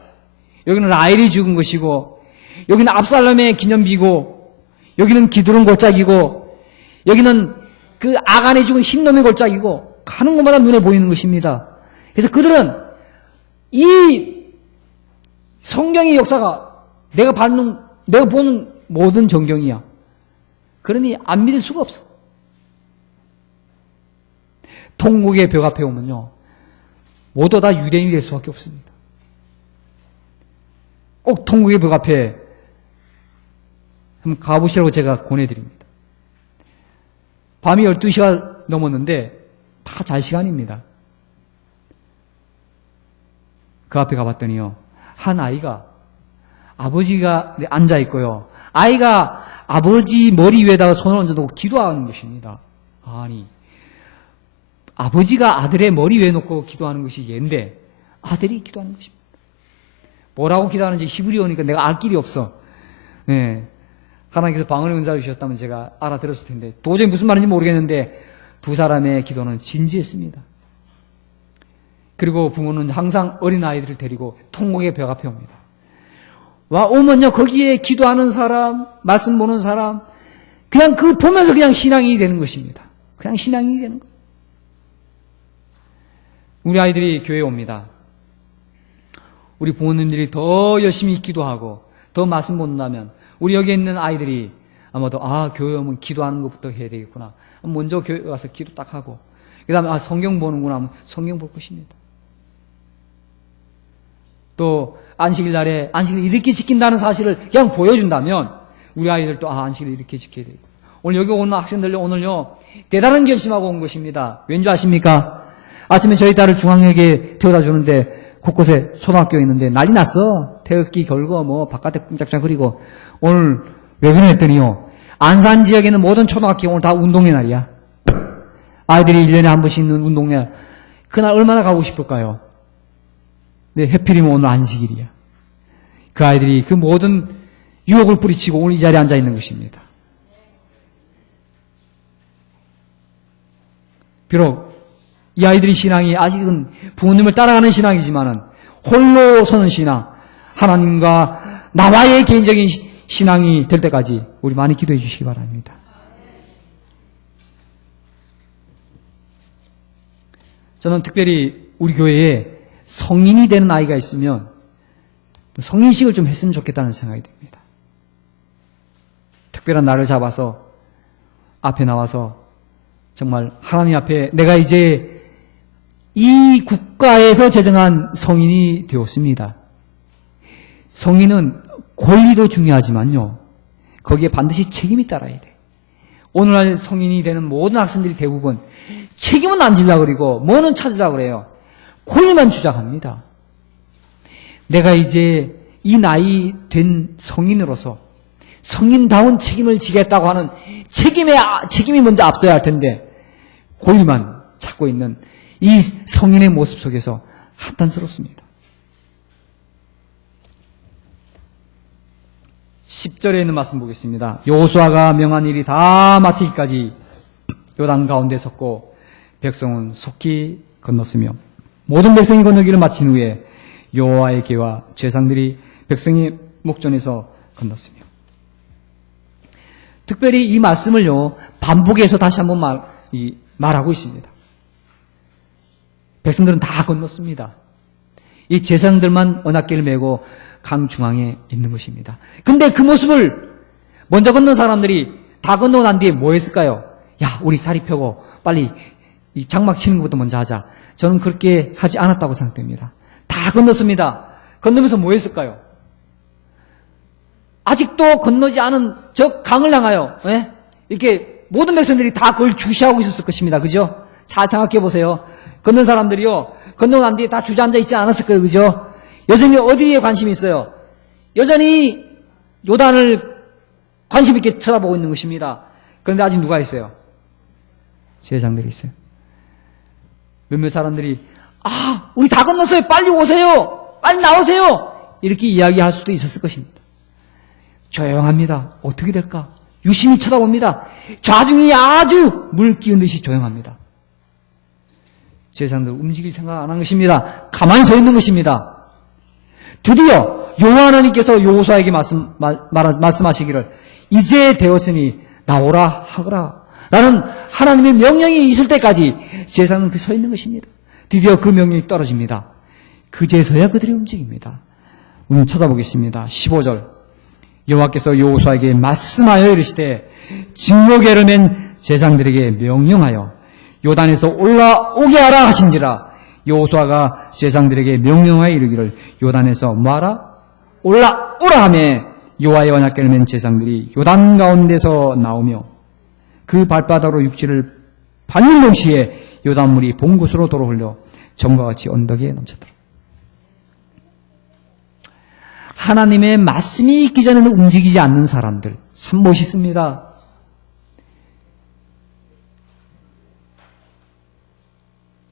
여기는 라헬이 죽은 것이고, 여기는 압살롬의 기념비고, 여기는 기드론 골짜기고, 여기는 그 아간이 죽은 흰놈의 골짜기고, 가는 곳마다 눈에 보이는 것입니다. 그래서 그들은 이 성경의 역사가 내가 보는 모든 전경이야. 그러니 안 믿을 수가 없어. 통곡의 벽 앞에 오면요, 모두 다 유대인이 될 수밖에 없습니다. 꼭 통곡의 벽 앞에 한번 가보시라고 제가 권해드립니다. 밤이 12시가 넘었는데 다 잘 시간입니다. 그 앞에 가봤더니요, 한 아이가 아버지가 앉아 있고요, 아이가 아버지 머리 위에다가 손을 얹어두고 기도하는 것입니다. 아니, 아버지가 아들의 머리 위에 놓고 기도하는 것이 예인데 아들이 기도하는 것입니다. 뭐라고 기도하는지 히브리어니까 내가 알 길이 없어. 네. 하나님께서 방언의 은사를 주셨다면 제가 알아들었을 텐데 도저히 무슨 말인지 모르겠는데 두 사람의 기도는 진지했습니다. 그리고 부모는 항상 어린아이들을 데리고 통곡의 벽 앞에 옵니다. 와, 오면요, 거기에 기도하는 사람, 말씀 보는 사람, 그냥 그 보면서 그냥 신앙이 되는 것입니다. 그냥 신앙이 되는 것. 우리 아이들이 교회에 옵니다. 우리 부모님들이 더 열심히 기도하고 더 말씀 본다면 우리 여기 있는 아이들이 아마도 교회 오면 기도하는 것부터 해야 되겠구나. 먼저 교회 와서 기도 딱 하고 그 다음에 성경 보는구나 하면 성경 볼 것입니다. 또 안식일 날에 안식일 이렇게 지킨다는 사실을 그냥 보여준다면 우리 아이들도 안식일 이렇게 지켜야 되고 오늘 여기 오는 학생들 오늘요 대단한 결심하고 온 것입니다. 왠지 아십니까? 아침에 저희 딸을 중앙역에 태워다 주는데 곳곳에 초등학교에 있는데 난리 났어. 태극기 걸고 뭐 바깥에 쿵짝짝 그리고 오늘 왜 그래 했더니요. 안산 지역에 있는 모든 초등학교 오늘 다 운동의 날이야. 아이들이 1년에 한 번씩 있는 운동회. 그날 얼마나 가고 싶을까요? 근데 해필이면 오늘 안식일이야. 그 아이들이 그 모든 유혹을 뿌리치고 오늘 이 자리에 앉아 있는 것입니다. 비록 이 아이들의 신앙이 아직은 부모님을 따라가는 신앙이지만은 홀로 서는 신앙, 하나님과 나와의 개인적인 신앙이 될 때까지 우리 많이 기도해 주시기 바랍니다. 저는 특별히 우리 교회에 성인이 되는 아이가 있으면 성인식을 좀 했으면 좋겠다는 생각이 듭니다. 특별한 날을 잡아서 앞에 나와서 정말 하나님 앞에 내가 이제 이 국가에서 제정한 성인이 되었습니다. 성인은 권리도 중요하지만요. 거기에 반드시 책임이 따라야 돼. 오늘날 성인이 되는 모든 학생들이 대부분 책임은 안 지려고 그러고 뭐는 찾으려고 그래요. 권리만 주장합니다. 내가 이제 이 나이 된 성인으로서 성인다운 책임을 지겠다고 하는 책임이 먼저 앞서야 할 텐데 권리만 찾고 있는 이 성인의 모습 속에서 한탄스럽습니다. 10절에 있는 말씀 보겠습니다. 여호수아가 명한 일이 다 마치기까지 요단 가운데 섰고 백성은 속히 건넜으며 모든 백성이 건너기를 마친 후에 여호와의 궤와 제상들이 백성의 목전에서 건넜으며 특별히 이 말씀을요 반복해서 다시 한번 말하고 있습니다. 백성들은 다 건넜습니다. 이 제사장들만 언약궤를 메고 강 중앙에 있는 것입니다. 근데 그 모습을 먼저 건넌 사람들이 다 건너고 난 뒤에 뭐 했을까요? 야, 우리 자리 펴고 빨리 이 장막 치는 것부터 먼저 하자. 저는 그렇게 하지 않았다고 생각됩니다. 다 건넜습니다. 건너면서 뭐 했을까요? 아직도 건너지 않은 저 강을 향하여 이렇게 모든 백성들이 다 그걸 주시하고 있었을 것입니다. 그죠? 잘 생각해 보세요. 건넌 사람들이요. 건너고 난 뒤에 다 주저앉아 있지 않았을 거예요. 그죠? 여전히 어디에 관심이 있어요? 여전히 요단을 관심 있게 쳐다보고 있는 것입니다. 그런데 아직 누가 있어요? 제사장들이 있어요. 몇몇 사람들이 우리 다 건넜어요. 빨리 오세요. 빨리 나오세요. 이렇게 이야기할 수도 있었을 것입니다. 조용합니다. 어떻게 될까? 유심히 쳐다봅니다. 좌중이 아주 물 끼운 듯이 조용합니다. 제사장들 움직일 생각 안 한 것입니다. 가만히 서 있는 것입니다. 드디어 여호와 하나님께서 여호수아에게 말씀하시기를 이제 되었으니 나오라 하거라 라는 하나님의 명령이 있을 때까지 제사장은 서 있는 것입니다. 드디어 그 명령이 떨어집니다. 그제서야 그들이 움직입니다. 오늘 찾아보겠습니다. 15절 여호와께서 여호수아에게 말씀하여 이르시되 증거궤를 맨 제사장들에게 명령하여 요단에서 올라오게 하라 하신지라. 여호수아가 제사장들에게 명령하여 이르기를 요단에서 뭐하라? 올라오라 하매 여호와의 언약궤를 맨 제사장들이 요단 가운데서 나오며 그 발바닥으로 육지를 밟는 동시에 요단물이 본 곳으로 도로 흘려 전과 같이 언덕에 넘쳤더라. 하나님의 말씀이 있기 전에는 움직이지 않는 사람들 참 멋있습니다.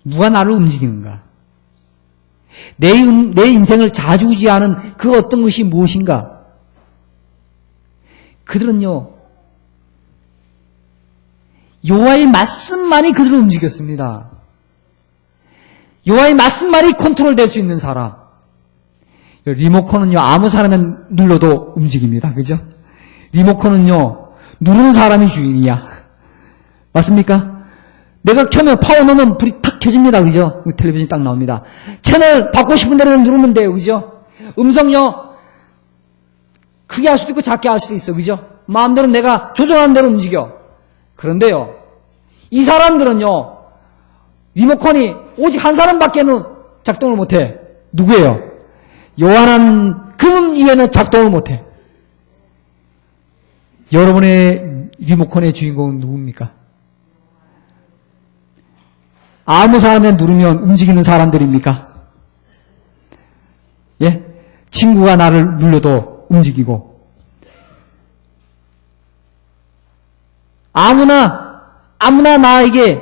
누가 나를 움직이는가? 내 인생을 좌지우지하는 그 어떤 것이 무엇인가? 그들은요, 여호와의 말씀만이 그들을 움직였습니다. 여호와의 말씀만이 컨트롤될 수 있는 사람. 리모컨은요, 아무 사람이 눌러도 움직입니다. 그죠? 리모컨은요, 누르는 사람이 주인이야. 맞습니까? 내가 켜면 파워 넣으면 불이 탁 켜집니다. 그죠? 텔레비전이 딱 나옵니다. 채널 받고 싶은 대로 누르면 돼요. 그죠? 음성요, 크게 할 수도 있고 작게 할 수도 있어. 그죠? 마음대로 내가 조절하는 대로 움직여. 그런데요, 이 사람들은요, 리모컨이 오직 한 사람밖에는 작동을 못해. 누구예요? 요한한 그분 이외에는 작동을 못해. 여러분의 리모컨의 주인공은 누굽니까? 아무 사람이 누르면 움직이는 사람들입니까? 예? 친구가 나를 눌러도 움직이고, 아무나 나에게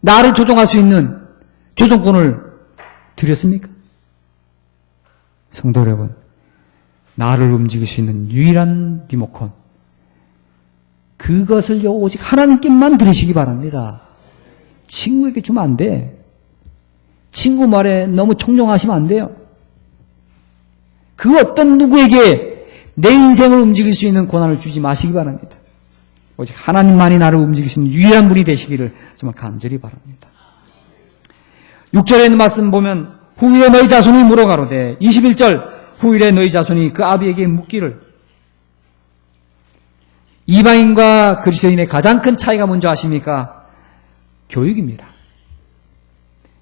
나를 조종할 수 있는 조종권을 드렸습니까? 성도 여러분, 나를 움직일 수 있는 유일한 리모컨, 그것을 오직 하나님께만 드리시기 바랍니다. 친구에게 주면 안 돼. 친구 말에 너무 청종하시면 안 돼요. 그 어떤 누구에게 내 인생을 움직일 수 있는 권한을 주지 마시기 바랍니다. 오직 하나님만이 나를 움직이시는 유일한 분이 되시기를 정말 간절히 바랍니다. 6절에 있는 말씀 보면 후일에 너희 자손이 물어가로되, 21절 후일에 너희 자손이 그 아비에게 묻기를. 이방인과 그리스도인의 가장 큰 차이가 뭔지 아십니까? 교육입니다.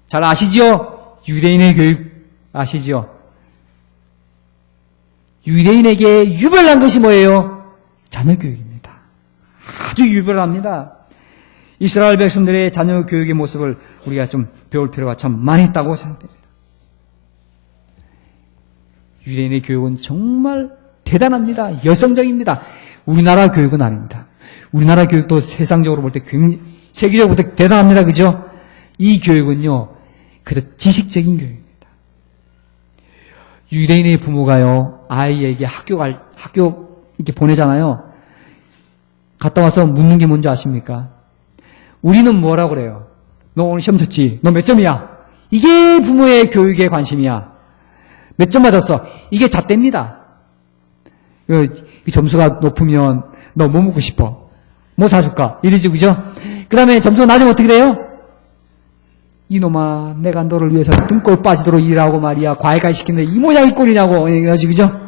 잘 아시죠? 유대인의 교육 아시죠? 유대인에게 유별난 것이 뭐예요? 자녀 교육입니다. 아주 유별합니다. 이스라엘 백성들의 자녀 교육의 모습을 우리가 좀 배울 필요가 참 많이 있다고 생각됩니다. 유대인의 교육은 정말 대단합니다. 열성적입니다. 우리나라 교육은 아닙니다. 우리나라 교육도 세상적으로 볼 때 세계적으로 볼 때 대단합니다. 그죠? 이 교육은요, 그래도 지식적인 교육입니다. 유대인의 부모가요, 아이에게 학교 이렇게 보내잖아요. 갔다 와서 묻는 게 뭔지 아십니까? 우리는 뭐라고 그래요? 너 오늘 시험 쳤지? 너 몇 점이야? 이게 부모의 교육에 관심이야. 몇 점 맞았어? 이게 잣대입니다. 이 점수가 높으면 너 뭐 먹고 싶어? 뭐 사줄까? 이러지, 그죠? 그 다음에 점수가 낮으면 어떻게 돼요? 이놈아, 내가 너를 위해서 등골 빠지도록 일하고 말이야. 과외까지 시키는데 이 모양이 꼴이냐고. 이러지, 그죠?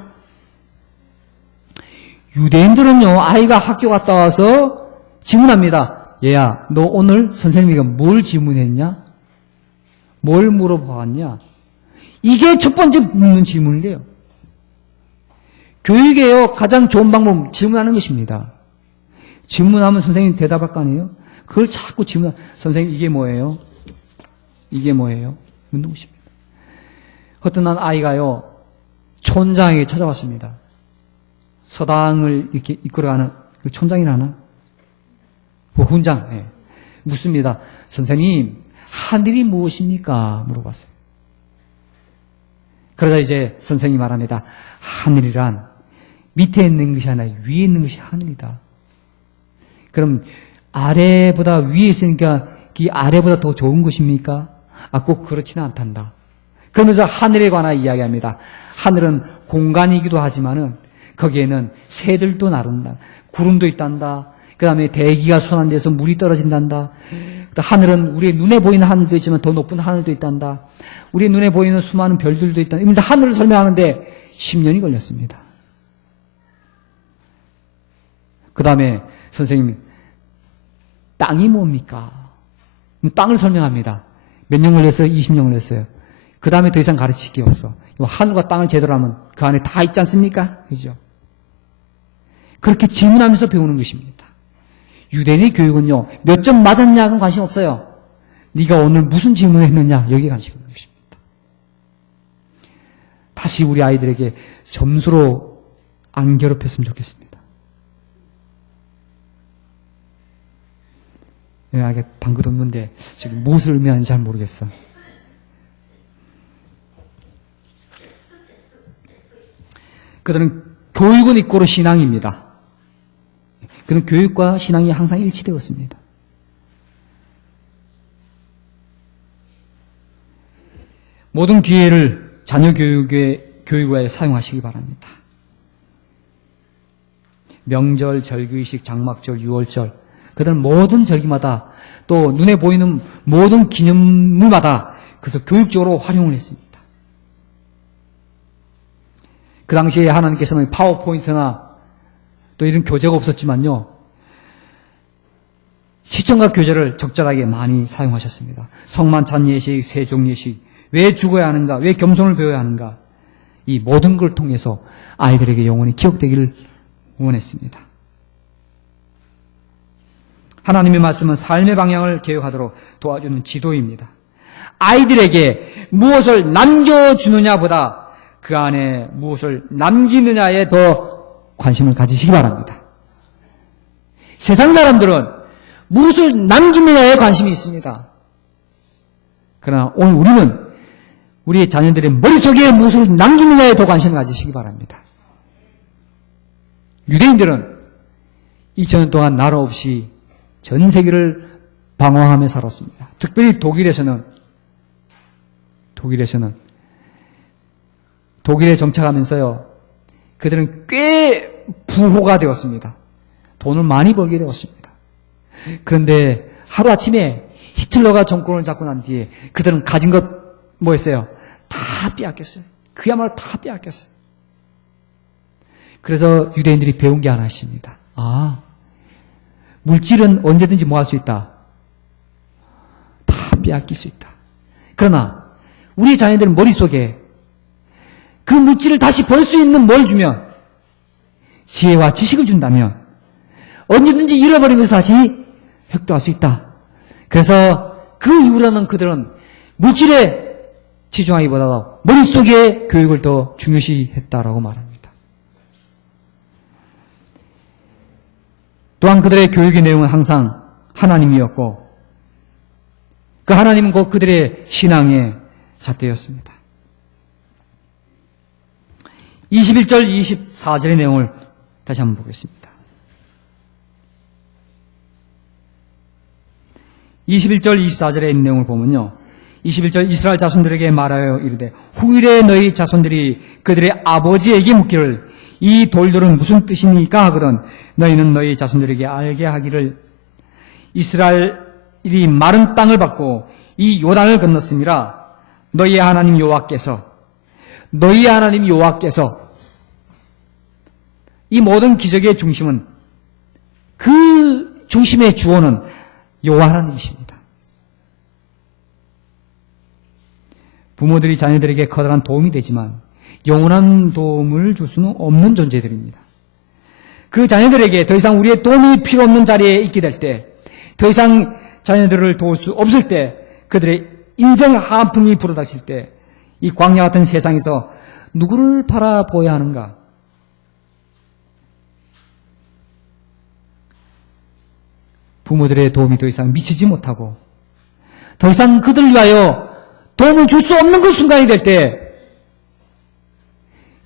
유대인들은요, 아이가 학교 갔다 와서 질문합니다. 얘야, 너 오늘 선생님이 뭘 질문했냐? 뭘 물어봤냐? 이게 첫 번째 묻는 질문이래요. 교육에요, 가장 좋은 방법 질문하는 것입니다. 질문하면 선생님이 대답할 거 아니에요? 그걸 자꾸 선생님 이게 뭐예요? 이게 뭐예요? 묻는 것입니다. 어떤 한 아이가요, 촌장에게 찾아왔습니다. 서당을 이렇게 이끌어가는 그 촌장이라나? 훈장, 예. 묻습니다. 선생님, 하늘이 무엇입니까? 물어봤어요. 그러자 이제 선생님이 말합니다. 하늘이란 밑에 있는 것이 아니라 위에 있는 것이 하늘이다. 그럼 아래보다 위에 있으니까 이 아래보다 더 좋은 것입니까? 꼭 그렇지는 않단다. 그러면서 하늘에 관한 이야기합니다. 하늘은 공간이기도 하지만은 거기에는 새들도 나른다. 구름도 있단다. 그 다음에 대기가 순환 돼서 물이 떨어진단다. 하늘은 우리의 눈에 보이는 하늘도 있지만 더 높은 하늘도 있단다. 우리의 눈에 보이는 수많은 별들도 있단다. 이러면서 하늘을 설명하는데 10년이 걸렸습니다. 그 다음에 선생님, 땅이 뭡니까? 땅을 설명합니다. 몇 년 걸렸어요? 20년 걸렸어요. 그 다음에 더 이상 가르칠 게 없어. 하늘과 땅을 제대로 하면 그 안에 다 있지 않습니까? 그죠? 그렇게 질문하면서 배우는 것입니다. 유대인의 교육은요, 몇 점 맞았냐는 관심 없어요. 네가 오늘 무슨 질문을 했느냐, 여기에 관심이 있는 것입니다. 다시 우리 아이들에게 점수로 안 괴롭혔으면 좋겠습니다. 이게 방긋 없는데 지금 무엇을 의미하는지 잘 모르겠어. 그들은 교육은 이꼬르 신앙입니다. 그는 교육과 신앙이 항상 일치되었습니다. 모든 기회를 자녀 교육에 사용하시기 바랍니다. 명절, 절기의식, 장막절, 유월절, 그들은 모든 절기마다 또 눈에 보이는 모든 기념물마다 그래서 교육적으로 활용을 했습니다. 그 당시에 하나님께서는 파워포인트나 또 이런 교재가 없었지만요, 시청각 교재를 적절하게 많이 사용하셨습니다. 성만찬 예식, 세종 예식, 왜 죽어야 하는가, 왜 겸손을 배워야 하는가, 이 모든 걸 통해서 아이들에게 영원히 기억되기를 원했습니다. 하나님의 말씀은 삶의 방향을 개혁하도록 도와주는 지도입니다. 아이들에게 무엇을 남겨주느냐보다 그 안에 무엇을 남기느냐에 더 관심을 가지시기 바랍니다. 세상 사람들은 무엇을 남기느냐에 관심이 있습니다. 그러나 오늘 우리는 우리의 자녀들의 머릿속에 무엇을 남기느냐에 더 관심을 가지시기 바랍니다. 유대인들은 2000년 동안 나라 없이 전 세계를 방황하며 살았습니다. 특별히 독일에 정착하면서요, 그들은 꽤 부호가 되었습니다. 돈을 많이 벌게 되었습니다. 그런데 하루아침에 히틀러가 정권을 잡고 난 뒤에 그들은 가진 것 뭐였어요? 다 빼앗겼어요. 그야말로 다 빼앗겼어요. 그래서 유대인들이 배운 게 하나 있습니다. 물질은 언제든지 뭐 할 수 있다? 다 빼앗길 수 있다. 그러나 우리 자녀들 머릿속에 그 물질을 다시 벌 수 있는 뭘 주면, 지혜와 지식을 준다면 언제든지 잃어버린 것을 다시 획도할 수 있다. 그래서 그 이후로는 그들은 물질에 치중하기보다도 머릿속에 교육을 더 중요시했다라고 말합니다. 또한 그들의 교육의 내용은 항상 하나님이었고, 그 하나님은 곧 그들의 신앙의 잣대였습니다. 21절, 24절의 내용을 다시 한번 보겠습니다. 21절, 24절의 내용을 보면요, 21절 이스라엘 자손들에게 말하여 이르되 후일에 너희 자손들이 그들의 아버지에게 묻기를 이 돌들은 무슨 뜻입니까 하거든 너희는 너희 자손들에게 알게 하기를 이스라엘이 마른 땅을 받고 이 요단을 건넜음이라. 너희의 하나님 여호와께서 이 모든 기적의 중심은, 그 중심의 주어는 여호와 하나님이십니다. 부모들이 자녀들에게 커다란 도움이 되지만 영원한 도움을 줄 수는 없는 존재들입니다. 그 자녀들에게 더 이상 우리의 도움이 필요 없는 자리에 있게 될 때, 더 이상 자녀들을 도울 수 없을 때, 그들의 인생 한풍이 불어닥칠 때, 이 광야 같은 세상에서 누구를 바라보아야 하는가? 부모들의 도움이 더 이상 미치지 못하고 더 이상 그들을 위하여 도움을 줄 수 없는 그 순간이 될 때,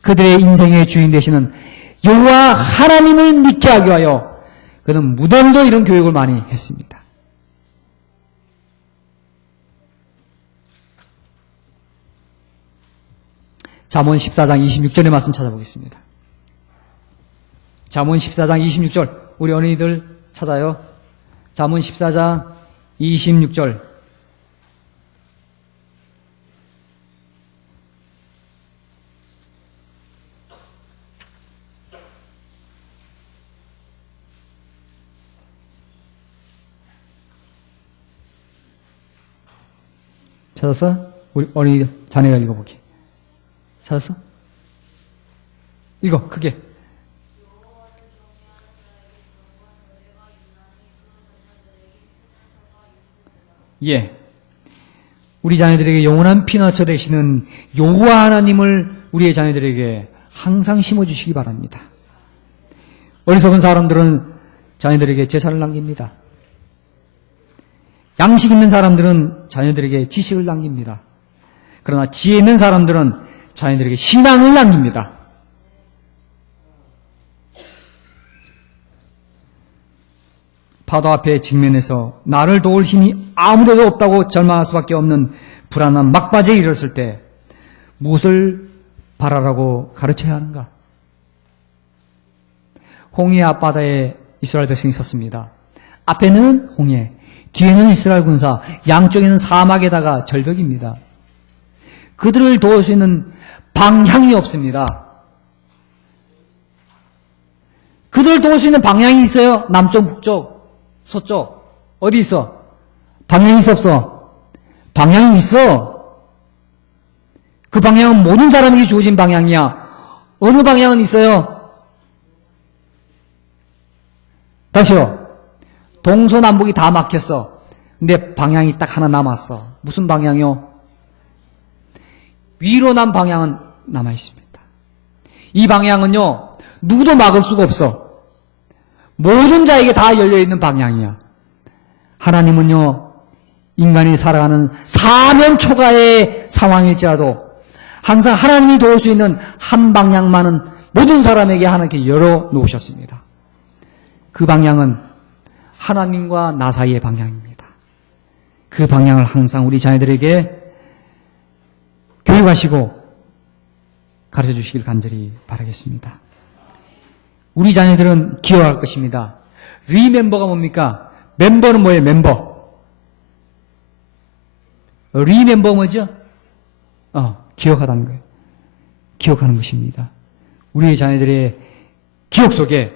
그들의 인생의 주인 되시는 여호와 하나님을 믿게 하기 위하여 그는 무덤도 이런 교육을 많이 했습니다. 잠언 14장 26절의 말씀 찾아보겠습니다. 잠언 14장 26절, 우리 어린이들 찾아요. 잠언 14장 26절. 찾았어? 우리 어린이들, 자네가 읽어보게. 찾았어? 읽어, 크게. 예. 우리 자녀들에게 영원한 피난처 되시는 여호와 하나님을 우리의 자녀들에게 항상 심어주시기 바랍니다. 어리석은 사람들은 자녀들에게 제사를 남깁니다. 양식 있는 사람들은 자녀들에게 지식을 남깁니다. 그러나 지혜 있는 사람들은 자녀들에게 신앙을 남깁니다. 파도 앞에 직면해서 나를 도울 힘이 아무데도 없다고 절망할 수밖에 없는 불안한 막바지에 이르렀을 때 무엇을 바라라고 가르쳐야 하는가? 홍해 앞바다에 이스라엘 백성이 섰습니다. 앞에는 홍해, 뒤에는 이스라엘 군사, 양쪽에는 사막에다가 절벽입니다. 그들을 도울 수 있는 방향이 없습니다. 그들을 도울 수 있는 방향이 있어요? 남쪽, 북쪽, 서쪽. 어디 있어? 방향이 있어, 없어? 방향이 있어. 그 방향은 모든 사람에게 주어진 방향이야. 어느 방향은 있어요? 다시요. 동서남북이 다 막혔어. 근데 방향이 딱 하나 남았어. 무슨 방향이요? 위로 난 방향은 남아있습니다. 이 방향은요, 누구도 막을 수가 없어. 모든 자에게 다 열려있는 방향이야. 하나님은요, 인간이 살아가는 사면 초가의 상황일지라도 항상 하나님이 도울 수 있는 한 방향만은 모든 사람에게 하나님께 열어놓으셨습니다. 그 방향은 하나님과 나 사이의 방향입니다. 그 방향을 항상 우리 자녀들에게 교육하시고 가르쳐 주시길 간절히 바라겠습니다. 우리 자녀들은 기억할 것입니다. 리멤버가 뭡니까? 멤버는 뭐예요? 멤버. 리멤버 뭐죠? 기억하다는 거예요. 기억하는 것입니다. 우리의 자녀들의 기억 속에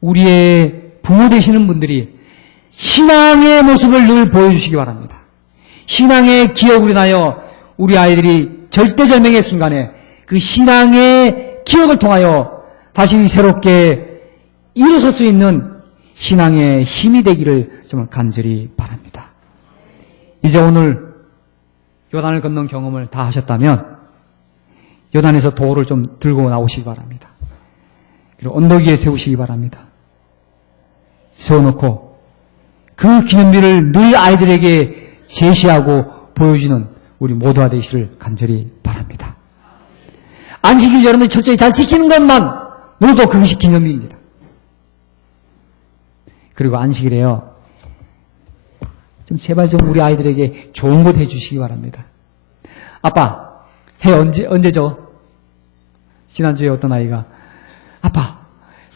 우리의 부모 되시는 분들이 신앙의 모습을 늘 보여주시기 바랍니다. 신앙의 기억으로 인하여 우리 아이들이 절대절명의 순간에 그 신앙의 기억을 통하여 다시 새롭게 일어설 수 있는 신앙의 힘이 되기를 정말 간절히 바랍니다. 이제 오늘 요단을 건넌 경험을 다 하셨다면 요단에서 도를 좀 들고 나오시기 바랍니다. 그리고 언덕 위에 세우시기 바랍니다. 세워놓고 그 기념비를 늘 아이들에게 제시하고 보여주는 우리 모두가 되시를 간절히 바랍니다. 안식일 여러분들이 철저히 잘 지키는 것만 모두 그것이 기념비입니다. 그리고 안식일에요. 좀 제발 좀 우리 아이들에게 좋은 것 해주시기 바랍니다. 아빠, 해 언제 져? 지난주에 어떤 아이가 아빠,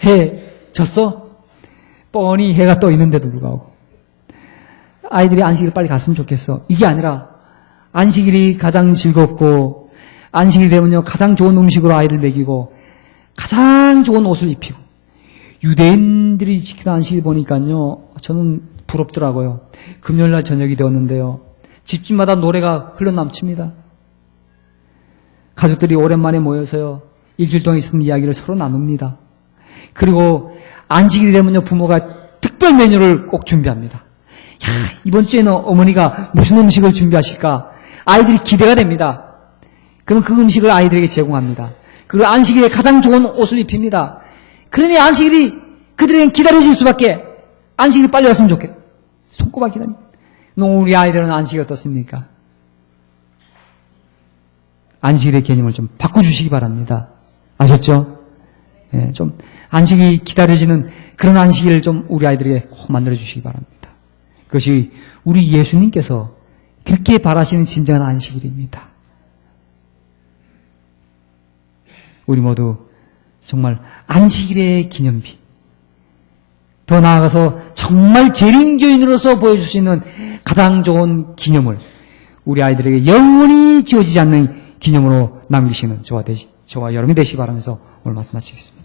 해 졌어? 뻔히 해가 떠 있는데도 불구하고 아이들이 안식일 빨리 갔으면 좋겠어. 이게 아니라 안식일이 가장 즐겁고 안식일 되면요 가장 좋은 음식으로 아이들 먹이고 가장 좋은 옷을 입히고 유대인들이 지키는 안식일 보니까요 저는 부럽더라고요. 금요일날 저녁이 되었는데요 집집마다 노래가 흘러넘칩니다. 가족들이 오랜만에 모여서요 일주일 동안 있었던 이야기를 서로 나눕니다. 그리고 안식일이 되면요 부모가 특별 메뉴를 꼭 준비합니다. 야, 이번 주에는 어머니가 무슨 음식을 준비하실까? 아이들이 기대가 됩니다. 그럼 그 음식을 아이들에게 제공합니다. 그리고 안식일에 가장 좋은 옷을 입힙니다. 그러니 안식일이 그들에겐 기다려질 수밖에 안식일이 빨리 왔으면 좋겠다. 손꼽아 기다립니다. 우리 아이들은 안식일 어떻습니까? 안식일의 개념을 좀 바꿔주시기 바랍니다. 아셨죠? 예, 좀 안식이 기다려지는 그런 안식일을 좀 우리 아이들에게 꼭 만들어주시기 바랍니다. 그것이 우리 예수님께서 그렇게 바라시는 진정한 안식일입니다. 우리 모두 정말 안식일의 기념비, 더 나아가서 정말 재림교인으로서 보여줄 수 있는 가장 좋은 기념을 우리 아이들에게 영원히 지워지지 않는 기념으로 남기시는 저와 여러분이 되시기 바라면서 오늘 말씀 마치겠습니다.